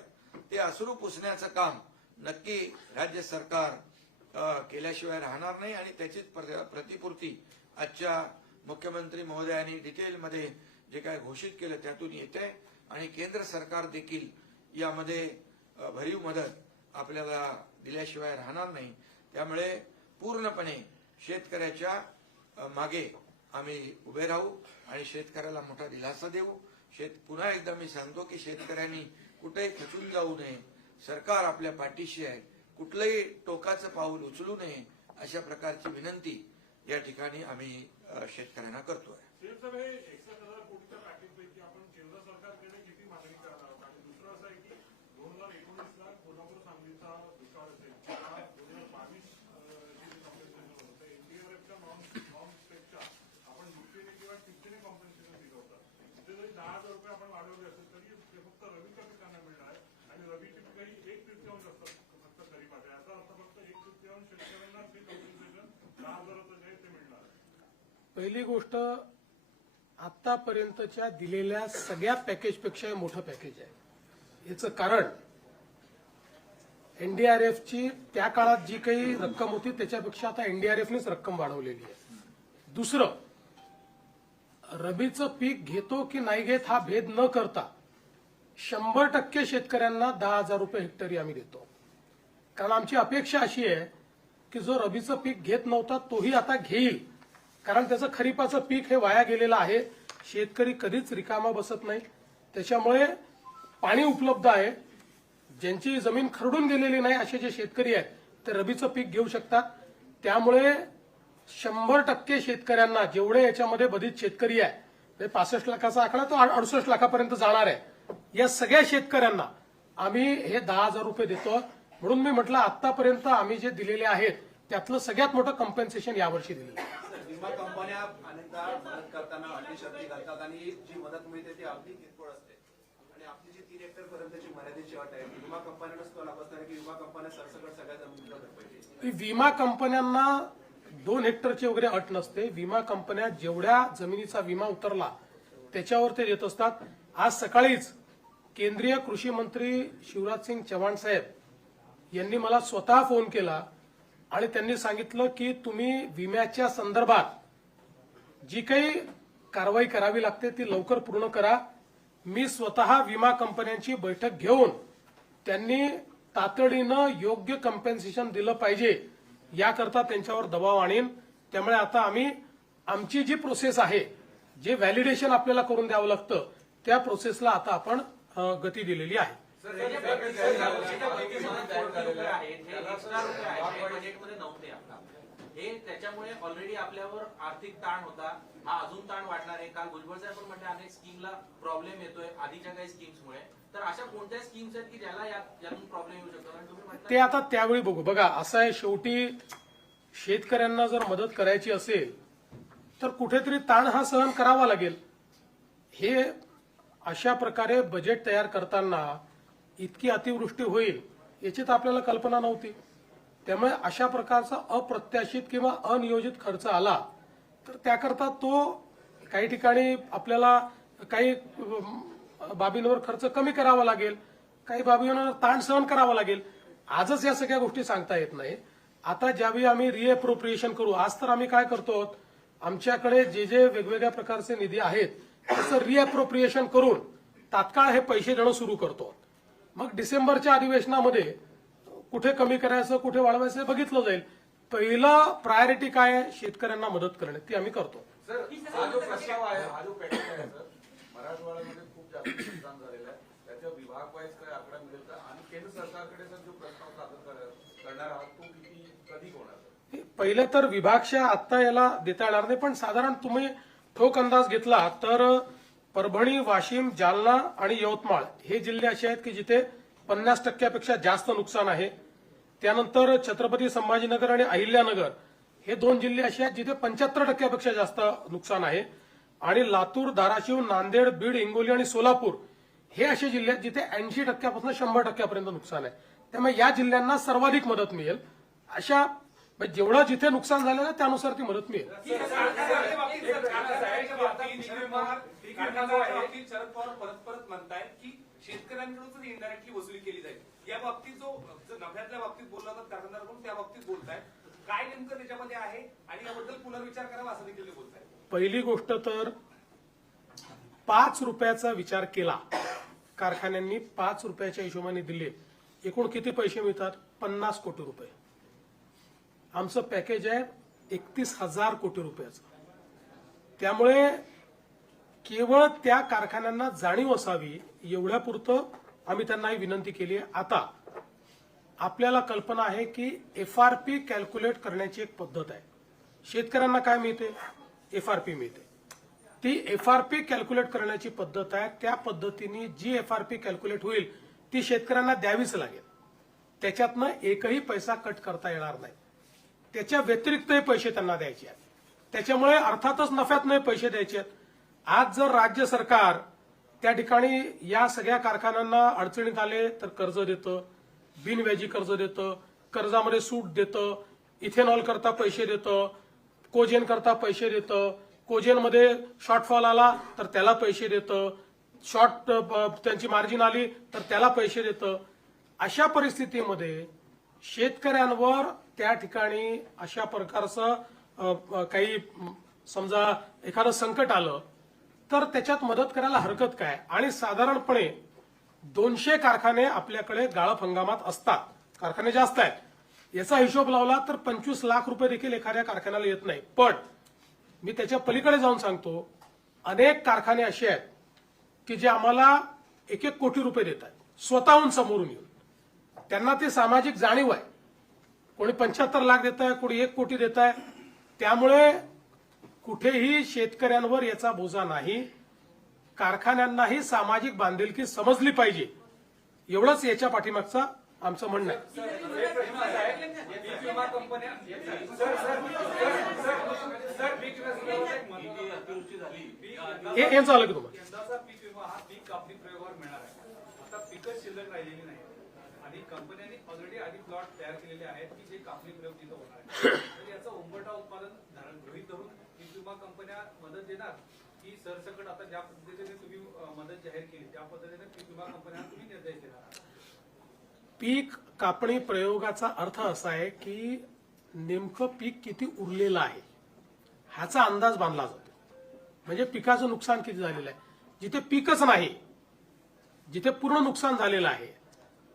ते अश्रू पुसण्याचं काम नक्की राज्य सरकार केल्याशिवाय राहणार नाही, आणि त्याचीच प्रतिपूर्ती आजच्या मुख्यमंत्री महोदयांनी डिटेलमध्ये जे काय घोषित केलं त्यातून येते. आणि केंद्र सरकार देखील यामध्ये भरीव मदत आपल्याला दिल्याशिवाय राहणार नाही. त्यामुळे पूर्णपणे शेतकऱ्याच्या मागे आम्ही उभे राहू आणि शेतकऱ्याला मोठा दिलासा देऊ. पुन्हा एकदा मी सांगतो की शेतकऱ्यांनी कुठेही खचून जाऊ नये. सरकार आपल्या पाठीशी आहे. कुठलंही टोकाचं पाऊल उचलू नये अशा प्रकारची विनंती या ठिकाणी आम्ही शेतकऱ्यांना करतोय. साहेब, हे 61,000 कोटीच्या पॅकेजपैकी आपण केंद्र सरकारकडे किती मागणी करणार आहोत? आणि दुसरं असं आहे की 2019ला कोल्हापूर सांगलीचा दुष्काळ असेल, 2022 जे कॉम्पेन्सेशन होतं ते एनडीआरएफच्या नॉर्म्सपेक्षा आपण युकेने किंवा टिपटीने कॉम्पेन्सेशन दिलं होतं. ते जरी 10,000 रुपये आपण वाढवले असेल तरी ते फक्त रबीच्या पिकांना मिळणार आहे, आणि रबीची पिकं ही 1/3 असतात फक्त खरीपात. याचा अर्थ फक्त 1/3 शेतकऱ्यांना ते कॉम्पेन्सेशन 10,000चं जे आहे ते मिळणार आहे. पहिली गोष्ट, आतापर्यंतच्या दिलेल्या सगळ्या पॅकेजपेक्षा हे मोठं पॅकेज आहे. याचं कारण एनडीआरएफची त्या काळात जी काही रक्कम होती त्याच्यापेक्षा आता एनडीआरएफनेच रक्कम वाढवलेली आहे. दुसरं, रबीचं पीक घेतो की नाही घेत हा भेद न करता 100% शेतकऱ्यांना 10,000 रुपये हेक्टरी आम्ही देतो. कारण आमची अपेक्षा अशी आहे की जो रबीचं पीक घेत नव्हता तोही आता घेईल. कारण त्याचं खरीपाचं पीक हे वाया गेलेलं आहे. शेतकरी कधीच रिकामा बसत नाही. त्याच्यामुळे पाणी उपलब्ध आहे. ज्यांची जमीन खरडून गेलेली नाही असे जे शेतकरी आहेत ते रबीचं पीक घेऊ शकतात. त्यामुळे 100% शेतकऱ्यांना, जेवढे याच्यामध्ये बधित शेतकरी आहे, 65 लाखाचा आकडा तो 68 लाखापर्यंत जाणार आहे, या सगळ्या शेतकऱ्यांना आम्ही हे 10,000 रुपये देतो. म्हणून मी म्हटलं आतापर्यंत आम्ही जे दिलेले आहेत त्यातलं सगळ्यात मोठं कॉम्पेन्सेशन यावर्षी दिलेलं आहे. विमा कंपन्या अनेकदा मदत करताना अटी शर्ती करतात आणि जी मदत मिळते ती अगदी किरकोळ असते. आणि आपली जी 3 हेक्टर पर्यंतची मर्यादेची अट आहे विमा कंपन्यांनाच तो लाभ असणार की विमा कंपन्या सरसकट सगळ्या जमिनीला भरपाई. विमा कंपन्यांना 2 हेक्टरची वगैरे अट नसते. विमा कंपन्या जेवढ्या जमिनीचा विमा उतरला त्याच्यावर ते देत असतात. आज सकाळीच केंद्रीय कृषी मंत्री शिवराज सिंग चौहान साहेब यांनी मला स्वतः फोन केला आणि त्यांनी सांगितलं की तुम्ही विम्याच्या संदर्भात जी काही कारवाई करावी लागते ती लवकर पूर्ण करा. मी स्वतः विमा कंपन्यांची बैठक घेऊन त्यांनी तातडीनं योग्य कॉम्पेन्सेशन दिलं पाहिजे याकरता त्यांच्यावर दबाव आणीन. त्यामुळे आता आम्ही आमची जी प्रोसेस आहे, जे व्हॅलिडेशन आपल्याला करून द्यावं लागतं, त्या प्रोसेसला आता आपण गती दिलेली आहे. हे त्याच्यामुळे ऑलरेडी आपल्यावर आर्थिक ताण होता, हा अजून ताण वाढणार आहे. काल भुजबळ साहेब पण म्हटले अनेक स्कीमला प्रॉब्लेम येतोय आधीच्या काही स्कीम्समुळे. तर अशा कोणत्या स्कीम्स आहेत की ज्याला यातून प्रॉब्लेम येऊ शकतो? आणि तुम्ही म्हटलं ते आता त्यावेळी बघू. बघा, असं आहे, शेवटी शेतकऱ्यांना जर मदत करायची असेल तर कुठेतरी ताण हा सहन करावा लागेल. हे अशा प्रकारे बजेट तयार करताना इतकी अतिवृष्टी होईल याची तर आपल्याला कल्पना नव्हती. त्यामुळे अशा प्रकारचा अप्रत्याशित किंवा अनियोजित खर्च आला तर त्याकरता तो काही ठिकाणी आपल्याला काही बाबींवर खर्च कमी करावा लागेल, काही बाबींवर ताण सहन करावा लागेल. आजच या सगळ्या गोष्टी सांगता येत नाही. आता ज्यावेळी आम्ही रिएप्रोप्रिएशन करू, आज तर आम्ही काय करतो, आमच्याकडे जे जे वेगवेगळ्या प्रकारचे निधी आहेत त्याचं रिएप्रोप्रिएशन करून तात्काळ हे पैसे देणं सुरू करतो. मग डिसेंबरच्या अधिवेशनामध्ये कुठे कमी करायचं, कुठे वाढवायचं हे बघितलं जाईल. पहिलं प्रायोरिटी काय आहे, शेतकऱ्यांना मदत करणे, ती आम्ही करतो. सर, हा जो प्रस्ताव आहे, हा जो पॅकेज आहे सर, मराठवाड्यामध्ये खूप जास्त नुकसान झालेलं आहे. त्याच्या विभाग वाईज काय आकडा मिळेल का? आणि केंद्र सरकारकडे सर जो प्रस्ताव सादर करणार आहात तो कधी होणार? पहिलं तर विभागशा आत्ता याला देता येणार नाही, पण साधारण तुम्ही ठोक अंदाज घेतला तर परभणी, वाशिम, जालना आणि यवतमाळ हे जिल्हे असे आहेत की जिथे 50% जास्त नुकसान आहे. त्यानंतर छत्रपती संभाजीनगर आणि अहिल्यानगर हे 2 जिल्हे असे आहेत जिथे 75% जास्त नुकसान आहे. आणि लातूर, धाराशिव, नांदेड, बीड, हिंगोली आणि सोलापूर हे असे जिल्हे आहेत जिथे 80% पासून 100% नुकसान आहे. त्यामुळे या जिल्ह्यांना सर्वाधिक मदत मिळेल. अशा जेवढं जिथे नुकसान झालेलं आहे त्यानुसार ती मदत मिळेल. बाबतीत शरद पवार परत म्हणतायत की शेतकऱ्यांकडूनच इनडायरेक्टली वसुली केली जाईल. या बाबतीत जो नफ्यातल्या बाबतीत बोलला होता कारखानदाराकडून त्या बाबतीत बोलतायत. काय नेमकं त्याच्यामध्ये आहे आणि याबद्दल पुनर्विचार करावा असं देखील ते बोलतायत. पहिली गोष्ट तर 5 रुपयाचा विचार केला, कारखान्यांनी 5 रुपयाच्या हिशोबाने दिले, एकूण किती पैसे मिळतात? 50 कोटी रुपये. आमचं पॅकेज आहे 31,000 कोटी रुपयाचं. त्यामुळे केवळ त्या कारखान्यांना जाणीव असावी एवढ्यापुरतं आम्ही त्यांना ही विनंती केली आहे. आता आपल्याला कल्पना आहे की FRP कॅल्क्युलेट करण्याची एक पद्धत आहे. शेतकऱ्यांना काय मिळते? FRP मिळते. ती FRP कॅल्क्युलेट करण्याची पद्धत आहे. त्या पद्धतीने जी FRP कॅल्क्युलेट होईल ती शेतकऱ्यांना द्यावीच लागेल. त्याच्यातनं एकही पैसा कट करता येणार नाही. त्याच्या व्यतिरिक्तही पैसे त्यांना द्यायचे आहेत. त्याच्यामुळे अर्थातच नफ्यातनंही पैसे द्यायचे आहेत. आज जर राज्य सरकार त्या ठिकाणी या सगळ्या कारखान्यांना अडचणीत आले तर कर्ज देतं, बिनव्याजी कर्ज देतं, कर्जामध्ये सूट देतं, इथेनॉल करता पैसे देतं, कोजेन करता पैसे देतं, कोजेनमध्ये शॉर्टफॉल आला तर त्याला पैसे देतं, त्यांची मार्जिन आली तर त्याला पैसे देतं. अशा परिस्थितीमध्ये शेतकऱ्यांवर त्या ठिकाणी अशा प्रकारचं काही समजा एखादं संकट आलं तर त्याच्यात मदत करायला हरकत काय? आणि साधारणपणे 200 कारखाने आपल्याकडे गाळप हंगामात असतात. कारखाने जास्त आहेत. याचा हिशोब लावला तर 25 लाख रुपये देखील एखाद्या कारखान्याला येत नाही. पण मी त्याच्या पलीकडे जाऊन सांगतो, अनेक कारखाने असे आहेत की जे आम्हाला 1-1 कोटी रुपये देत आहेत स्वतःहून समोरून येऊन. त्यांना ते सामाजिक जाणीव आहे. कोणी 75 लाख देत आहे, कोणी 1 कोटी देत आहे. त्यामुळे कुठेही शेतकऱ्यांवर याचा बोजा नाही. कारखान्यांनाही सामाजिक बांधिलकी समजली पाहिजे, एवढंच याच्या पाठीमागचं आमचं म्हणणं आहे. हे झालं की तुम्हाला यंदाचा पीक विमा हा पीक कापणी प्रयोगावर मिळणार आहे. आता पिकच शिल्लक राहिलेली नाही आणि कंपन्यांनी ऑलरेडी आधी प्लॉट तयार केलेले आहेत की जे कापणी प्रयोग तिथं होणार आहे. तर याचं उंबरठा उत्पादन गृहीत धरून पीक विमा कंपन्या मदत देणार की सरसकट आता ज्या पद्धतीने तुम्ही मदत जाहीर केली त्या पद्धतीने पीक विमा कंपन्यांना तुम्ही निर्देश देणार? पीक कापणी प्रयोगाचा अर्थ असा आहे की नेमकं पीक किती उरलेलं आहे ह्याचा अंदाज बांधला जातो. म्हणजे पिकाचं नुकसान किती झालेलं आहे. जिथे पीकच नाही, जिथे पूर्ण नुकसान झालेलं आहे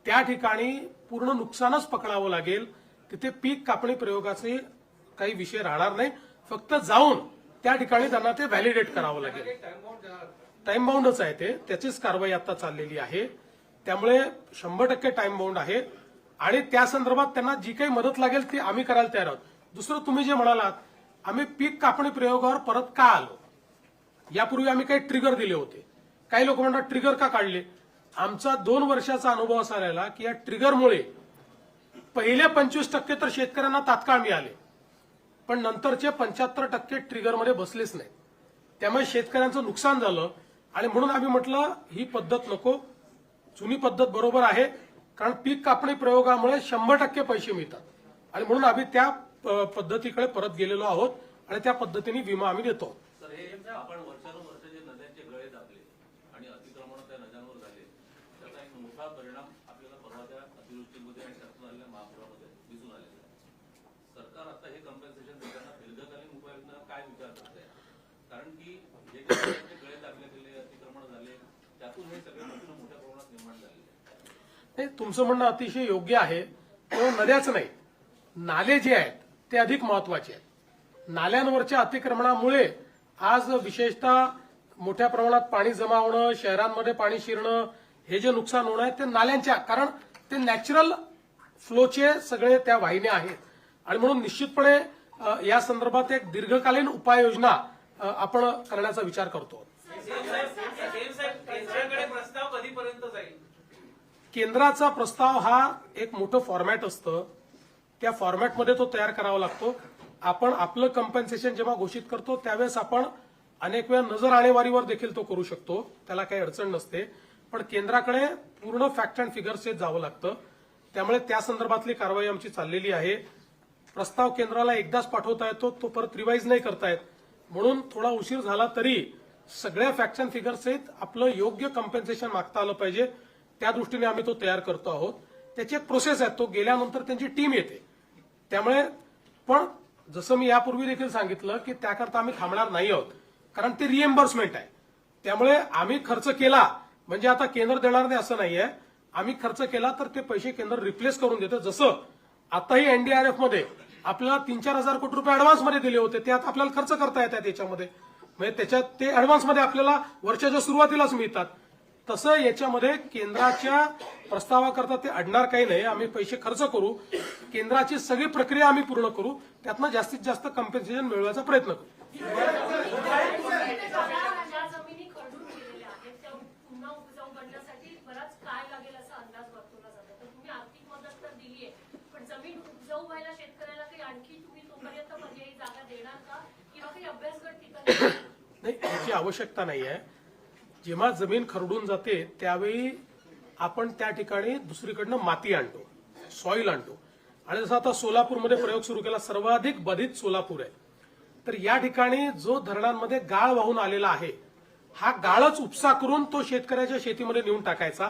त्या ठिकाणी पूर्ण नुकसानच पकडावं लागेल. तिथे पीक कापणी प्रयोगाचे काही विषय राहणार नाही. फक्त जाऊन त्या ठिकाणी त्यांना ते व्हॅलिडेट करावं लागेल. टाइम बाउंडच आहे ते. त्याचीच कारवाई आता चाललेली आहे. त्यामुळे 100% टाइम बाउंड आहे आणि त्या संदर्भात त्यांना जी काही मदत लागेल ती आम्ही करायला तयार आहोत. दुसरं तुम्ही जे म्हणालात, आम्ही पीक कापणी प्रयोगावर परत का आलो? यापूर्वी आम्ही काही ट्रिगर दिले होते. काही लोक म्हणतात ट्रिगर का काढले? आमचा 2 वर्षाचा अनुभव असा राहिला की या ट्रिगरमुळे पहिले 25% तर शेतकऱ्यांना तात्काळ मिळाले, पण नंतरचे 75% ट्रिगरमध्ये बसलेच नाही. त्यामुळे शेतकऱ्यांचं नुकसान झालं आणि म्हणून आम्ही म्हटलं ही पद्धत नको, जुनी पद्धत बरोबर आहे. कारण पीक कापणी प्रयोगामुळे 100% पैसे मिळतात आणि म्हणून आम्ही त्या पद्धतीकडे परत गेलेलो आहोत आणि त्या पद्धतीने विमा आम्ही देतो. सर, हे आपण वर्षानुवर्ष जे नद्यांचे गळे दाबले आणि अतिक्रमण त्या नद्यांवर झाले त्याचा एक मोठा परिणाम आपल्याला परवाच्या अतिवृष्टीमध्ये आणि त्यातून आलेल्या महापुरामध्ये दिसून आलेला आहे. सरकार आता हे कम्पेन्सेशन देताना दीर्घकालीन उपाययोजना काय विचार करत आहे? कारण की जे नद्यांचे गळे दाबले गेले, अतिक्रमण झाले, त्यातून हे सगळे प्रश्न मोठ्या प्रमाणात निर्माण झालेले आहेत. तुमचं म्हणणं अतिशय योग्य आहे. केवळ नद्याच नाही, नाले जे आहेत ते अधिक महत्वाचे आहेत. नाल्यांवरच्या अतिक्रमणामुळे आज विशेषतः मोठ्या प्रमाणात पाणी जमा होणं, शहरांमध्ये पाणी शिरणं, हे जे नुकसान होणं आहे ते नाल्यांच्या, कारण ते नॅचरल फ्लोचे सगळे त्या वाहिन्या आहेत आणि म्हणून निश्चितपणे या संदर्भात एक दीर्घकालीन उपाययोजना आपण करण्याचा विचार करतो. केंद्राकडे प्रस्ताव कधीपर्यंत जाईल? केंद्राचा प्रस्ताव हा एक मोठं फॉर्मॅट असतं. त्या फॉर्मॅटमध्ये तो तयार करावा लागतो. आपण आपलं कम्पेन्सेशन जेव्हा घोषित करतो त्यावेळेस आपण अनेक वेळा नजर आणेवारीवर देखील तो करू शकतो, त्याला काही अडचण नसते. पण केंद्राकडे पूर्ण फॅक्ट अँड फिगर्सचे जावं लागतं. त्यामुळे त्या संदर्भातली कारवाई आमची चाललेली आहे. प्रस्ताव केंद्राला एकदाच पाठवता येतो, तो परत रिवाईज नाही करता येत. म्हणून थोडा उशीर झाला तरी सगळ्या फॅक्ट अँड फिगर सहित आपलं योग्य कॉम्पेन्सेशन मागता आलं पाहिजे. त्या दृष्टीने आम्ही तो तयार करतो आहोत. त्याची एक प्रोसेस आहे, तो गेल्यानंतर त्यांची टीम येते. त्यामुळे पण जसं मी यापूर्वी देखील सांगितलं की त्याकरता आम्ही थांबणार नाही आहोत, कारण ते रिएम्बर्समेंट आहे. त्यामुळे आम्ही खर्च केला म्हणजे आता केंद्र देणार नाही असं नाहीये. आम्ही खर्च केला तर ते पैसे केंद्र रिप्लेस करून देतं. जसं आताही एनडीआरएफ मध्ये आपल्याला 3-4 हजार कोटी रुपये ऍडव्हान्स मध्ये दिले होते, ते आता आपल्याला खर्च करता येतात याच्यामध्ये. म्हणजे त्याच्यात ते ऍडव्हान्स मध्ये आपल्याला वर्षाच्या सुरुवातीलाच मिळतात. तसं याच्यामध्ये केंद्राच्या प्रस्तावाकरता ते अडणार काही नाही. आम्ही पैसे खर्च करू, केंद्राची सगळी प्रक्रिया आम्ही पूर्ण करू, त्यातनं जास्तीत जास्त कॉम्पेन्सेशन मिळवण्याचा प्रयत्न करू. ज्या जमिनी खरडून गेलेल्या आहेत त्या पुन्हा उपजाऊ करण्यासाठी बराच काळ लागेल असा अंदाज वर्तवला जातो. तर तुम्ही आर्थिक मदत तर दिली आहे, पण जमीन उपजाऊ व्हायला शेतकऱ्याला काही आणखी तुम्ही तोपर्यंत पर्यायी जागा देणार का, किंवा काही अभ्यासगट ठिकाणी नाही, याची आवश्यकता नाही आहे. जेव्हा जमीन खरडून जाते त्यावेळी आपण त्या ठिकाणी दुसरीकडनं माती आणतो, सॉइल आणतो. आणि जसं आता सोलापूरमध्ये प्रयोग सुरू केला, सर्वाधिक बाधित सोलापूर आहे. तर या ठिकाणी जो धरणांमध्ये गाळ वाहून आलेला आहे, हा गाळच उपसा करून तो शेतकऱ्याच्या शेतीमध्ये नेऊन टाकायचा.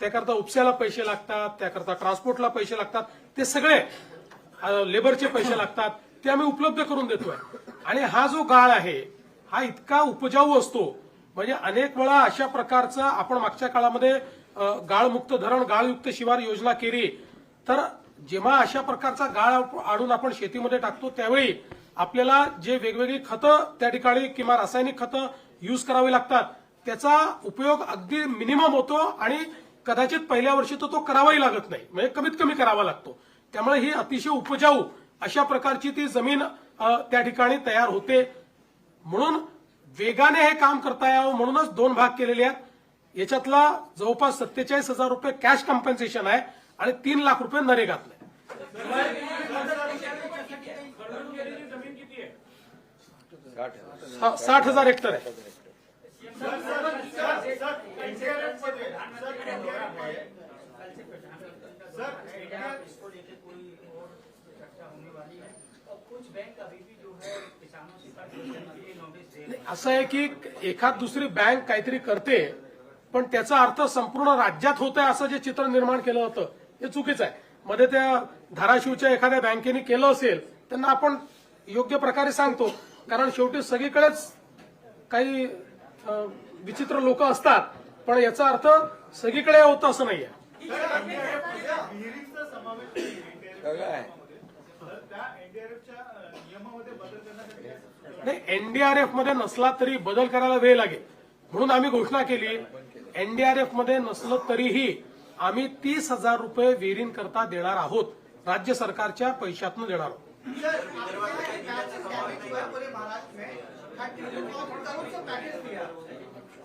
त्याकरता उपस्याला पैसे लागतात, त्याकरता ट्रान्सपोर्टला पैसे लागतात, ते सगळे लेबरचे पैसे लागतात, ते आम्ही उपलब्ध करून देतोय. आणि हा जो गाळ आहे हा इतका उपजाऊ असतो, म्हणजे अनेक वेळा अशा प्रकारचा आपण मागच्या काळामध्ये गाळमुक्त धरण, गाळयुक्त शिवार योजना केली. तर जेव्हा अशा प्रकारचा गाळ आणून आपण शेतीमध्ये टाकतो त्यावेळी आपल्याला जे वेगवेगळी खतं त्या ठिकाणी किंवा रासायनिक खतं यूज करावी लागतात, त्याचा उपयोग अगदी मिनिमम होतो आणि कदाचित पहिल्या वर्षी तो करावाही लागत नाही, म्हणजे कमीत कमी करावा लागतो. त्यामुळे ही अतिशय उपजाऊ अशा प्रकारची ती जमीन त्या ठिकाणी तयार होते. म्हणून वेगाने हे काम करता यावं म्हणूनच 2 भाग केलेले आहेत. याच्यातला जवळपास 47,000 रुपये कॅश कॉम्पेन्सेशन आहे आणि 3 लाख रुपये नरेगातले. 60,000 हेक्टर आहे. असं आहे की एखाद दुसरी बँक काहीतरी करते, पण त्याचा अर्थ संपूर्ण राज्यात होत आहे असं जे चित्र निर्माण केलं होतं हे चुकीचं आहे. मध्ये त्या धाराशिवच्या एखाद्या बँकेने केलं असेल त्यांना आपण योग्य प्रकारे सांगतो, कारण शेवटी सगळीकडेच काही विचित्र लोक असतात, पण याचा अर्थ सगळीकडे होतं असं नाहीये. नाही, एनडीआरएफ मध्ये नसला तरी बदल करायला वेळ लागेल, म्हणून आम्ही घोषणा केली. एनडीआरएफ मध्ये नसलं तरीही आम्ही 30,000 रुपये विहिरीं करता देणार आहोत, राज्य सरकारच्या पैशातून देणार आहोत.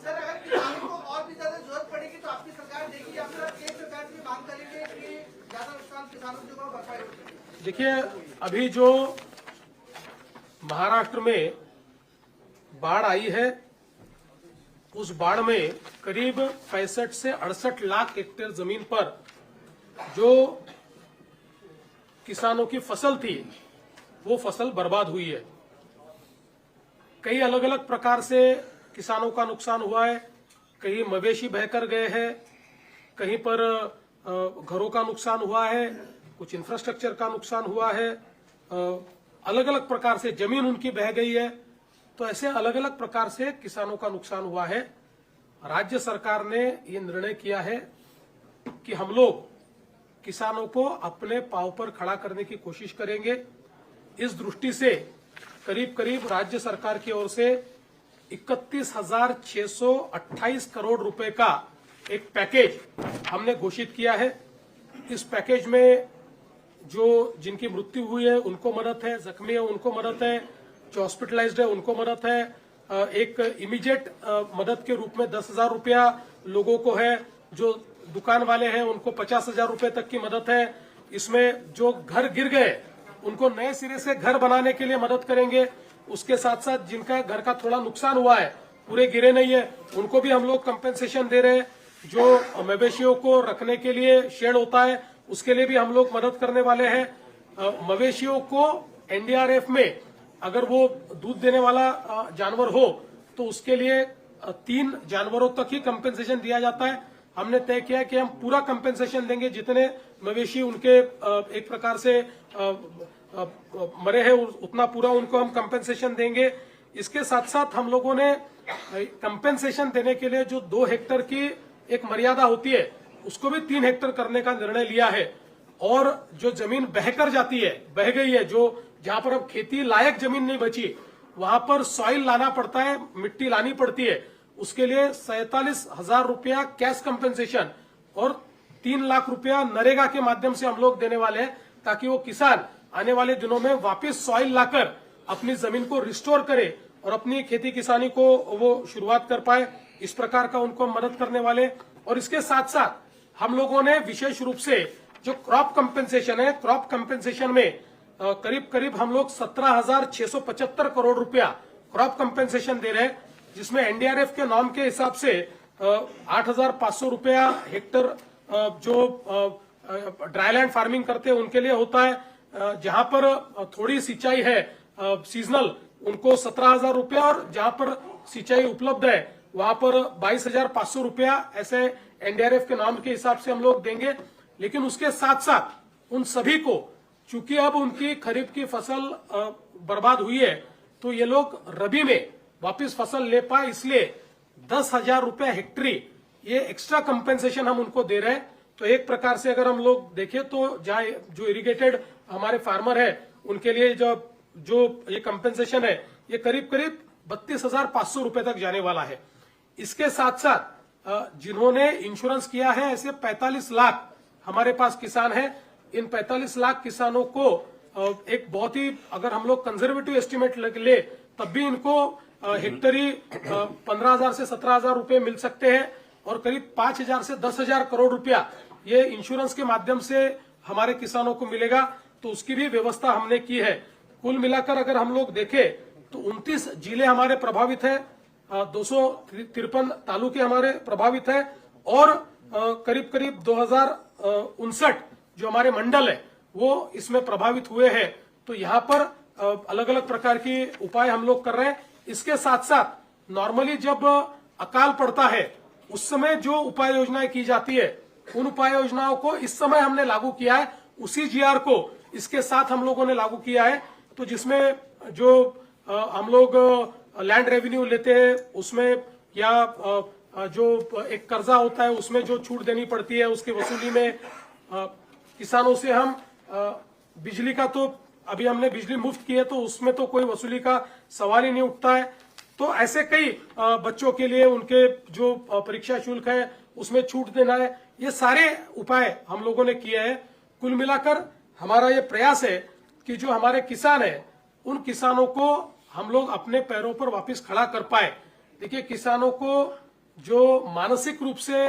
सर, अगर किसानों को और भी ज्यादा जरूरत पड़ेगी तो आपकी सरकार देगी, या फिर आप केंद्र सरकार की मांग करेंगे कि ज्यादा नुकसान किसानों को भरपाई होगी? देखिए, अभी जो महाराष्ट्र में बाढ़ आई है, उस बाढ़ में करीब 65 से 68 लाख हेक्टेयर जमीन पर जो किसानों की फसल थी वो फसल बर्बाद हुई है. कई अलग अलग प्रकार से किसानों का नुकसान हुआ है. कहीं मवेशी बहकर गए हैं, कहीं पर घरों का नुकसान हुआ है, कुछ इंफ्रास्ट्रक्चर का नुकसान हुआ है, अलग अलग प्रकार से जमीन उनकी बह गई है. तो ऐसे अलग अलग प्रकार से किसानों का नुकसान हुआ है. राज्य सरकार ने ये निर्णय किया है कि हम लोग किसानों को अपने पांव पर खड़ा करने की कोशिश करेंगे. इस दृष्टि से करीब करीब राज्य सरकार की ओर से 31,628 करोड़ रुपए का एक पैकेज हमने घोषित किया है. इस पैकेज में जो जिनकी मृत्यु हुई है उनको मदद है, जख्मी है उनको मदद है, जो हॉस्पिटलाइज्ड है उनको मदद है, एक इमीडिएट मदद के रूप में 10,000 रुपया लोगों को है, जो दुकान वाले हैं उनको 50,000 रुपए तक की मदद है. इसमें जो घर गिर गए उनको नए सिरे से घर बनाने के लिए मदद करेंगे. उसके साथ साथ जिनका घर का थोड़ा नुकसान हुआ है, पूरे गिरे नहीं है, उनको भी हम लोग कंपेंसेशन दे रहे हैं. जो मवेशियों को रखने के लिए शेड होता है उसके लिए भी हम लोग मदद करने वाले हैं. मवेशियों को एनडीआरएफ में अगर वो दूध देने वाला जानवर हो तो उसके लिए 3 जानवरों तक ही कंपेंसेशन दिया जाता है। हमने तय किया कि हम पूरा कंपेंसेशन देंगे, जितने मवेशी उनके एक प्रकार से मरे हैं उतना पूरा उनको हम कंपेंसेशन देंगे। इसके साथ साथ हम लोगों ने कंपेंसेशन देने के लिए जो 2 हेक्टेयर की एक मर्यादा होती है उसको भी 3 हेक्टेयर करने का निर्णय लिया है। और जो जमीन बहकर जाती है, बह गई है, जो जहां पर अब खेती लायक जमीन नहीं बची वहां पर सॉइल लाना पड़ता है, मिट्टी लानी पड़ती है, उसके लिए 47,000 रुपया कैश कंपेंसेशन और 3 लाख रुपया नरेगा के माध्यम से हम लोग देने वाले हैं, ताकि वो किसान आने वाले दिनों में वापस सॉइल लाकर अपनी जमीन को रिस्टोर करे और अपनी खेती किसानी को वो शुरुआत कर पाए। इस प्रकार का उनको मदद करने वाले। और इसके साथ साथ हम लोगों ने विशेष रूप से जो क्रॉप कंपेंसेशन है, क्रॉप कंपेंसेशन में करीब करीब हम लोग 17,675 करोड़ रुपया क्रॉप कंपेंसेशन दे रहे हैं, जिसमें एनडीआरएफ के नॉर्म के हिसाब से 8,500 रुपया हेक्टर जो ड्राईलैंड फार्मिंग करते हैं उनके लिए होता है। जहां पर थोड़ी सिंचाई है सीजनल उनको 17,000 रुपया, और जहां पर सिंचाई उपलब्ध है वहां पर 22,500 रुपया ऐसे एनडीआरएफ के नाम के हिसाब से हम लोग देंगे। लेकिन उसके साथ साथ उन सभी को, चूंकि अब उनकी खरीफ की फसल बर्बाद हुई है, तो ये लोग रबी में वापस फसल ले पाए, इसलिए 10,000 रुपया हेक्टरी ये एक्स्ट्रा कंपेंसेशन हम उनको दे रहे हैं। तो एक प्रकार से अगर हम लोग देखें तो जहां जो इरिगेटेड हमारे फार्मर है उनके लिए जो ये कंपेंसेशन है ये करीब करीब 32,500 रुपए तक जाने वाला है। इसके साथ साथ जिन्होंने इंश्योरेंस किया है, ऐसे 45 लाख हमारे पास किसान हैं। इन 45 लाख किसानों को एक बहुत ही, अगर हम लोग कंजर्वेटिव एस्टिमेट ले तब भी इनको हेक्टरी 15,000 से 17,000 रुपए मिल सकते हैं, और करीब 5,000 से 10,000 करोड़ रुपया ये इंश्योरेंस के माध्यम से हमारे किसानों को मिलेगा। तो उसकी भी व्यवस्था हमने की है। कुल मिलाकर अगर हम लोग देखें तो 29 जिले हमारे प्रभावित है, 253 तालुके हमारे प्रभावित है, और करीब करीब 2059 जो हमारे मंडल है वो इसमें प्रभावित हुए हैं। तो यहाँ पर अलग अलग प्रकार की उपाय हम लोग कर रहे हैं। इसके साथ साथ नॉर्मली जब अकाल पड़ता है उस समय जो उपाय योजनाएं की जाती है, उन उपाय योजनाओं को इस समय हमने लागू किया है, उसी जीआर को इसके साथ हम लोगों ने लागू किया है। तो जिसमें जो हम लोग लैंड रेवेन्यू लेते हैं उसमें, या जो एक कर्जा होता है उसमें जो छूट देनी पड़ती है उसकी वसूली में, किसानों से हम बिजली का, तो अभी हमने बिजली मुफ्त की है तो उसमें तो कोई वसूली का सवाल ही नहीं उठता है। तो ऐसे कई बच्चों के लिए उनके जो परीक्षा शुल्क है उसमें छूट देना है, ये सारे उपाय हम लोगों ने किए हैं। कुल मिलाकर हमारा ये प्रयास है कि जो हमारे किसान हैं उन किसानों को हम लोग अपने पैरों पर वापस खड़ा कर पाए। देखिए, किसानों को जो मानसिक रूप से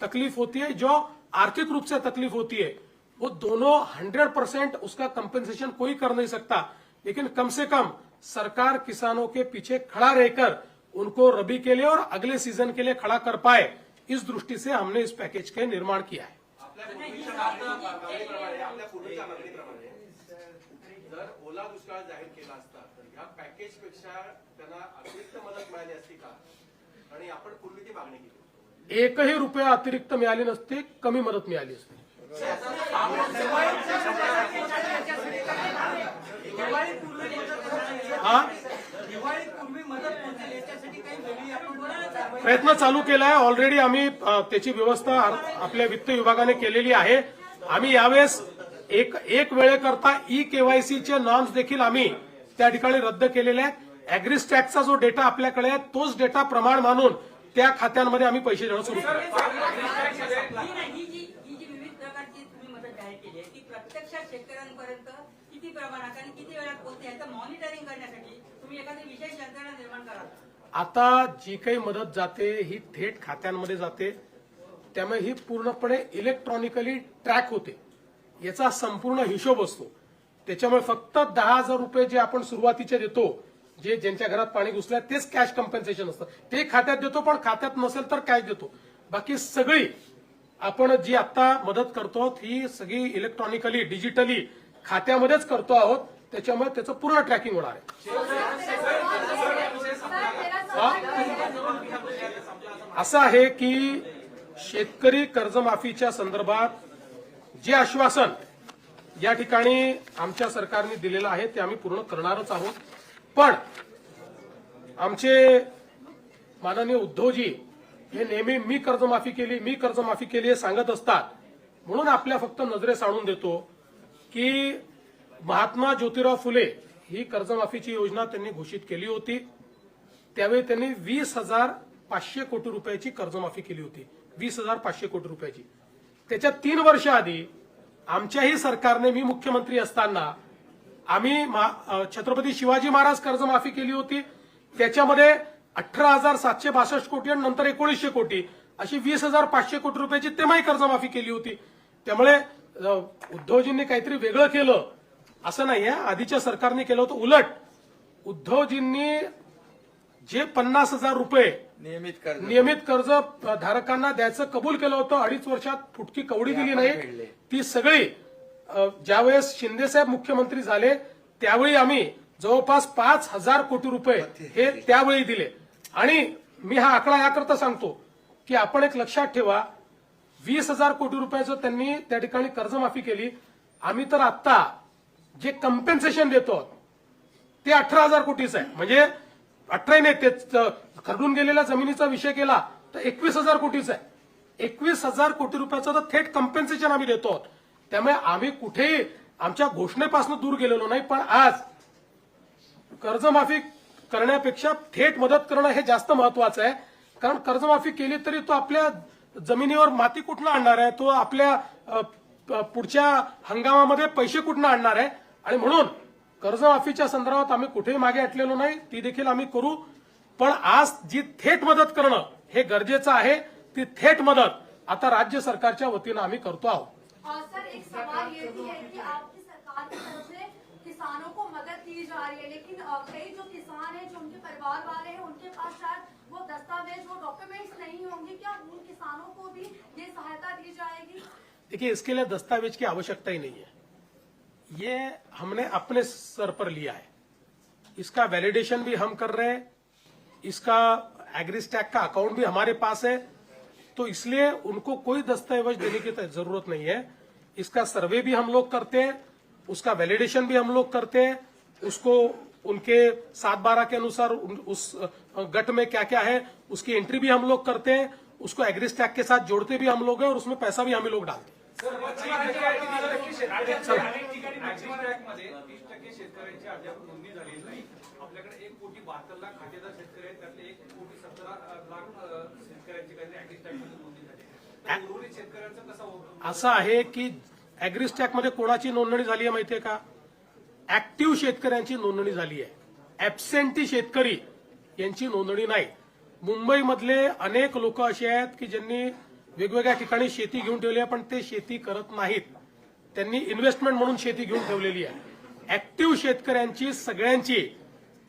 तकलीफ होती है, जो आर्थिक रूप से तकलीफ होती है, वो दोनों 100% उसका कंपेंसेशन कोई कर नहीं सकता, लेकिन कम से कम सरकार किसानों के पीछे खड़ा रहकर उनको रबी के लिए और अगले सीजन के लिए खड़ा कर पाए, इस दृष्टि से हमने इस पैकेज का निर्माण किया है। आपल्या पूर्वीच्या मागणीप्रमाणे जर ओला दुष्काळ जाहीर केला असता तर या पॅकेजपेक्षा त्यांना अतिरिक्त मदत मिळाली असती का? आणि आपण पूर्वी ती मागणी केली, एकही रुपया अतिरिक्त मिळाली नसते, कमी मदत मिळाली असते। प्रयत्न चालू केला आहे ऑलरेडी। आम्ही त्याची व्यवस्था आपल्या वित्त विभागाने केलेली आहे। आम्ही यावेळेस एक वेळेकरता ई-केवायसी चे नॉर्म्स देखील आम्ही त्या ठिकाणी रद्द केलेले आहेत। ॲग्रिस्टॅटचा जो डेटा आपल्याकडे आहे तोच डेटा प्रमाण मानून त्या खात्यांमध्ये आम्ही पैसे देणं सुरू केलं। प्रत्यक्षात शेतकऱ्यांपर्यंत किती प्रमाणात आणि किती वेळात पोहोचते याचं मॉनिटरिंग करण्यासाठी तुम्ही एखादी विशेष यंत्रणा निर्माण करा। आता जी काही मदत जाते ही थेट खात्यांमध्ये जाते, त्यामुळे ही पूर्णपणे इलेक्ट्रॉनिकली ट्रॅक होते, याचा संपूर्ण हिशोब असतो। त्याच्यामुळे फक्त 10,000 रुपये जे आपण सुरुवातीचे देतो, जे ज्यांच्या घरात पाणी घुसलं तेच कॅश कंपेन्सेशन असतं, ते खात्यात देतो, पण खात्यात नसेल तर कॅश देतो। बाकी सगळी आपण जी आता मदत करतो ही सगळी इलेक्ट्रॉनिकली डिजिटली खात्यामध्येच करतो आहोत। त्याच्यामुळे त्याचं पूर्ण ट्रॅकिंग होणार आहे. असं आहे की शेतकरी कर्जमाफीच्या संदर्भात जे आश्वासन या ठिकाणी आमच्या सरकारने दिलेलं आहे ते आम्ही पूर्ण करणारच आहोत. पण आमचे माननीय उद्धवजी हे नेहमी मी कर्जमाफी केली हे सांगत असतात. म्हणून आपल्या फक्त नजरेस आणून देतो की महात्मा ज्योतिराव फुले ही कर्जमाफीची योजना त्यांनी घोषित केली होती. त्यावेळी त्यांनी 20,500 कोटी रुपयाची कर्जमाफी केली होती. 20,500 कोटी रुपयाची. त्याच्या 3 वर्ष आधी आमच्याही सरकारने, मी मुख्यमंत्री असताना आम्ही छत्रपती शिवाजी महाराज कर्जमाफी केली होती. त्याच्यामध्ये 18,762 कोटी आणि नंतर 1900 कोटी अशी 20,500 कोटी रुपयाची तेव्हाही कर्जमाफी केली होती. त्यामुळे उद्धवजींनी काहीतरी वेगळं केलं असं नाहीये. आधीच्या सरकारने केलं होतं. उलट उद्धवजींनी जे 50,000 रुपये नियमित कर्ज धारकांना द्यायचं कबूल केलं होतं, 2.5 वर्षात फुटकी कवडी दिली नाही. ती सगळी ज्यावेळेस शिंदेसाहेब मुख्यमंत्री झाले त्यावेळी आम्ही जवळपास 5,000 कोटी रुपये हे त्यावेळी दिले. आणि मी हा आकडा याकरता सांगतो की आपण एक लक्षात ठेवा, 20,000 कोटी रुपयाचं त्यांनी त्या ठिकाणी कर्जमाफी केली. आम्ही तर आता जे कम्पेन्सेशन देतो ते 18,000 कोटीचं आहे. म्हणजे 18 नाही, ते खरडून गेलेल्या जमिनीचा विषय केला तर 21,000 कोटीचा आहे. 21,000 कोटी रुपयाचं तर थेट कम्पेन्सेशन आम्ही देतो. त्यामुळे आम्ही कुठेही आमच्या घोषणेपासून दूर गेलेलो नाही. पण आज कर्जमाफी करण्यापेक्षा थेट मदत करणं हे जास्त महत्वाचं आहे. कारण कर्जमाफी केली तरी तो आपल्या जमिनीवर माती कुठनं आणणार आहे, तो आपल्या पुढच्या हंगामामध्ये पैसे कुठनं आणणार आहे. आणि म्हणून कर्जमाफीच्या संदर्भात आम्ही कुठेही मागे हटलेलो नाही, ती देखील आम्ही करू. पण आज जी थेट मदत करणं हे गरजेचं आहे, ती थेट मदत आता राज्य सरकारच्या वतीनं आम्ही करतो आहोत. सर, एक सवाल ये भी है कि आपकी सरकार की तरफ से किसानों को मदद दी जा रही है, लेकिन कई जो किसान हैं, जो उनके परिवार वाले हैं, उनके पास शायद वो दस्तावेज, वो डॉक्यूमेंट्स नहीं होंगे. क्या उन किसानों को भी ये सहायता दी जाएगी? देखिए, इसके लिए दस्तावेज की आवश्यकता ही नहीं है. ये हमने अपने सर पर लिया है. इसका वैलिडेशन भी हम कर रहे हैं. इसका एग्रीस्टैक का अकाउंट भी हमारे पास है. तो इसलिए उनको कोई दस्तावेज देने की जरूरत नहीं है. इसका सर्वे भी हम लोग करते हैं, उसका वैलिडेशन भी हम लोग करते हैं. उसको उनके 7/12 के अनुसार उस गट में क्या क्या है उसकी एंट्री भी हम लोग करते हैं. उसको एग्रीस्टैक के साथ जोड़ते भी हम लोग हैं और उसमें पैसा भी हम लोग डालते हैं. शेतकऱ्यांची अद्याप नोंदणी झालेली नाही. आपल्याकडे 1,72,00,000 खातेदार शेतकरी आहेत, त्यातले 1,17,00,000 शेतकऱ्यांची काहीतरी ऍग्रीस्टॅकमध्ये नोंदणी झाली आहे. उर्वरित शेतकऱ्यांचं कसं होतं? असं आहे की ऍग्रीस्टॅकमध्ये कोणाची नोंदणी झाली आहे माहितीये का? ऍक्टिव्ह शेतकऱ्यांची नोंदणी झाली आहे. ऍबसेंटी शेतकरी यांची नोंदणी नाही. मुंबईमधले अनेक लोक असे आहेत की ज्यांनी वेगवेगळ्या ठिकाणी शेती घेऊन ठेवली आहे, पण ते शेती करत नाहीत. त्यांनी इन्व्हेस्टमेंट म्हणून शेती घेऊन ठेवलेली आहे. ऍक्टिव्ह शेतकऱ्यांची सगळ्यांची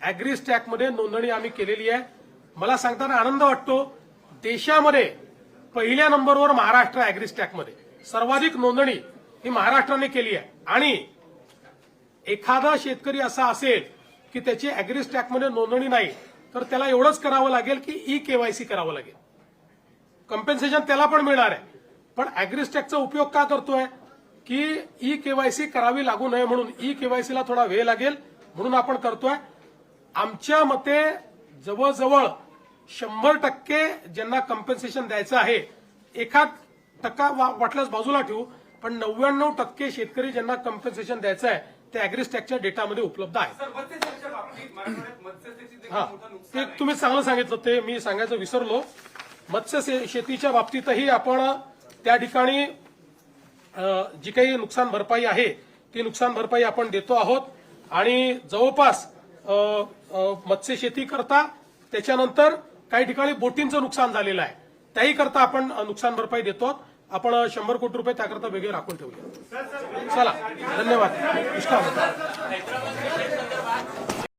ऍग्रीस्टॅकमध्ये नोंदणी आम्ही केलेली आहे. मला सांगताना आनंद वाटतो, देशामध्ये पहिल्या नंबरवर महाराष्ट्र ऍग्रीस्टॅकमध्ये. सर्वाधिक नोंदणी ही महाराष्ट्राने केली आहे. आणि एखादा शेतकरी असा असेल की त्याची ऍग्रीस्टॅकमध्ये नोंदणी नाही, तर त्याला एवढंच करावं लागेल की ई-केवायसी करावं लागेल. कम्पेन्सेशन त्याला पण मिळणार आहे. पण ऍग्रीस्टॅकचा उपयोग का करतोय की ई-केवायसी करावी लागू नये म्हणून. ई-केवायसीला थोडा वेळ लागेल म्हणून आपण करतोय. आमच्या मते जवळजवळ 100% ज्यांना कम्पेन्सेशन द्यायचं आहे, 1% वाटल्यास बाजूला ठेवू, पण 99% शेतकरी ज्यांना कम्पेन्सेशन द्यायचं आहे ते ऍग्रीस्टॅकच्या डेटामध्ये उपलब्ध आहे. हा, ते तुम्ही चांगलं सांगितलं, ते मी सांगायचं विसरलो. मत्स्य शेतीच्या बाबतीतही आपण त्या ठिकाणी जी काही नुकसान भरपाई आहे ती नुकसान भरपाई आपण देतो आहोत. आणि जवळपास मत्स्य शेती करता, त्याच्यानंतर काही ठिकाणी बोटींचं नुकसान झालेलं आहे, त्याही करता आपण नुकसान भरपाई देतो. आपण 100 कोटी रुपये त्याकरता वेगळे राखून ठेवले. चला, धन्यवाद.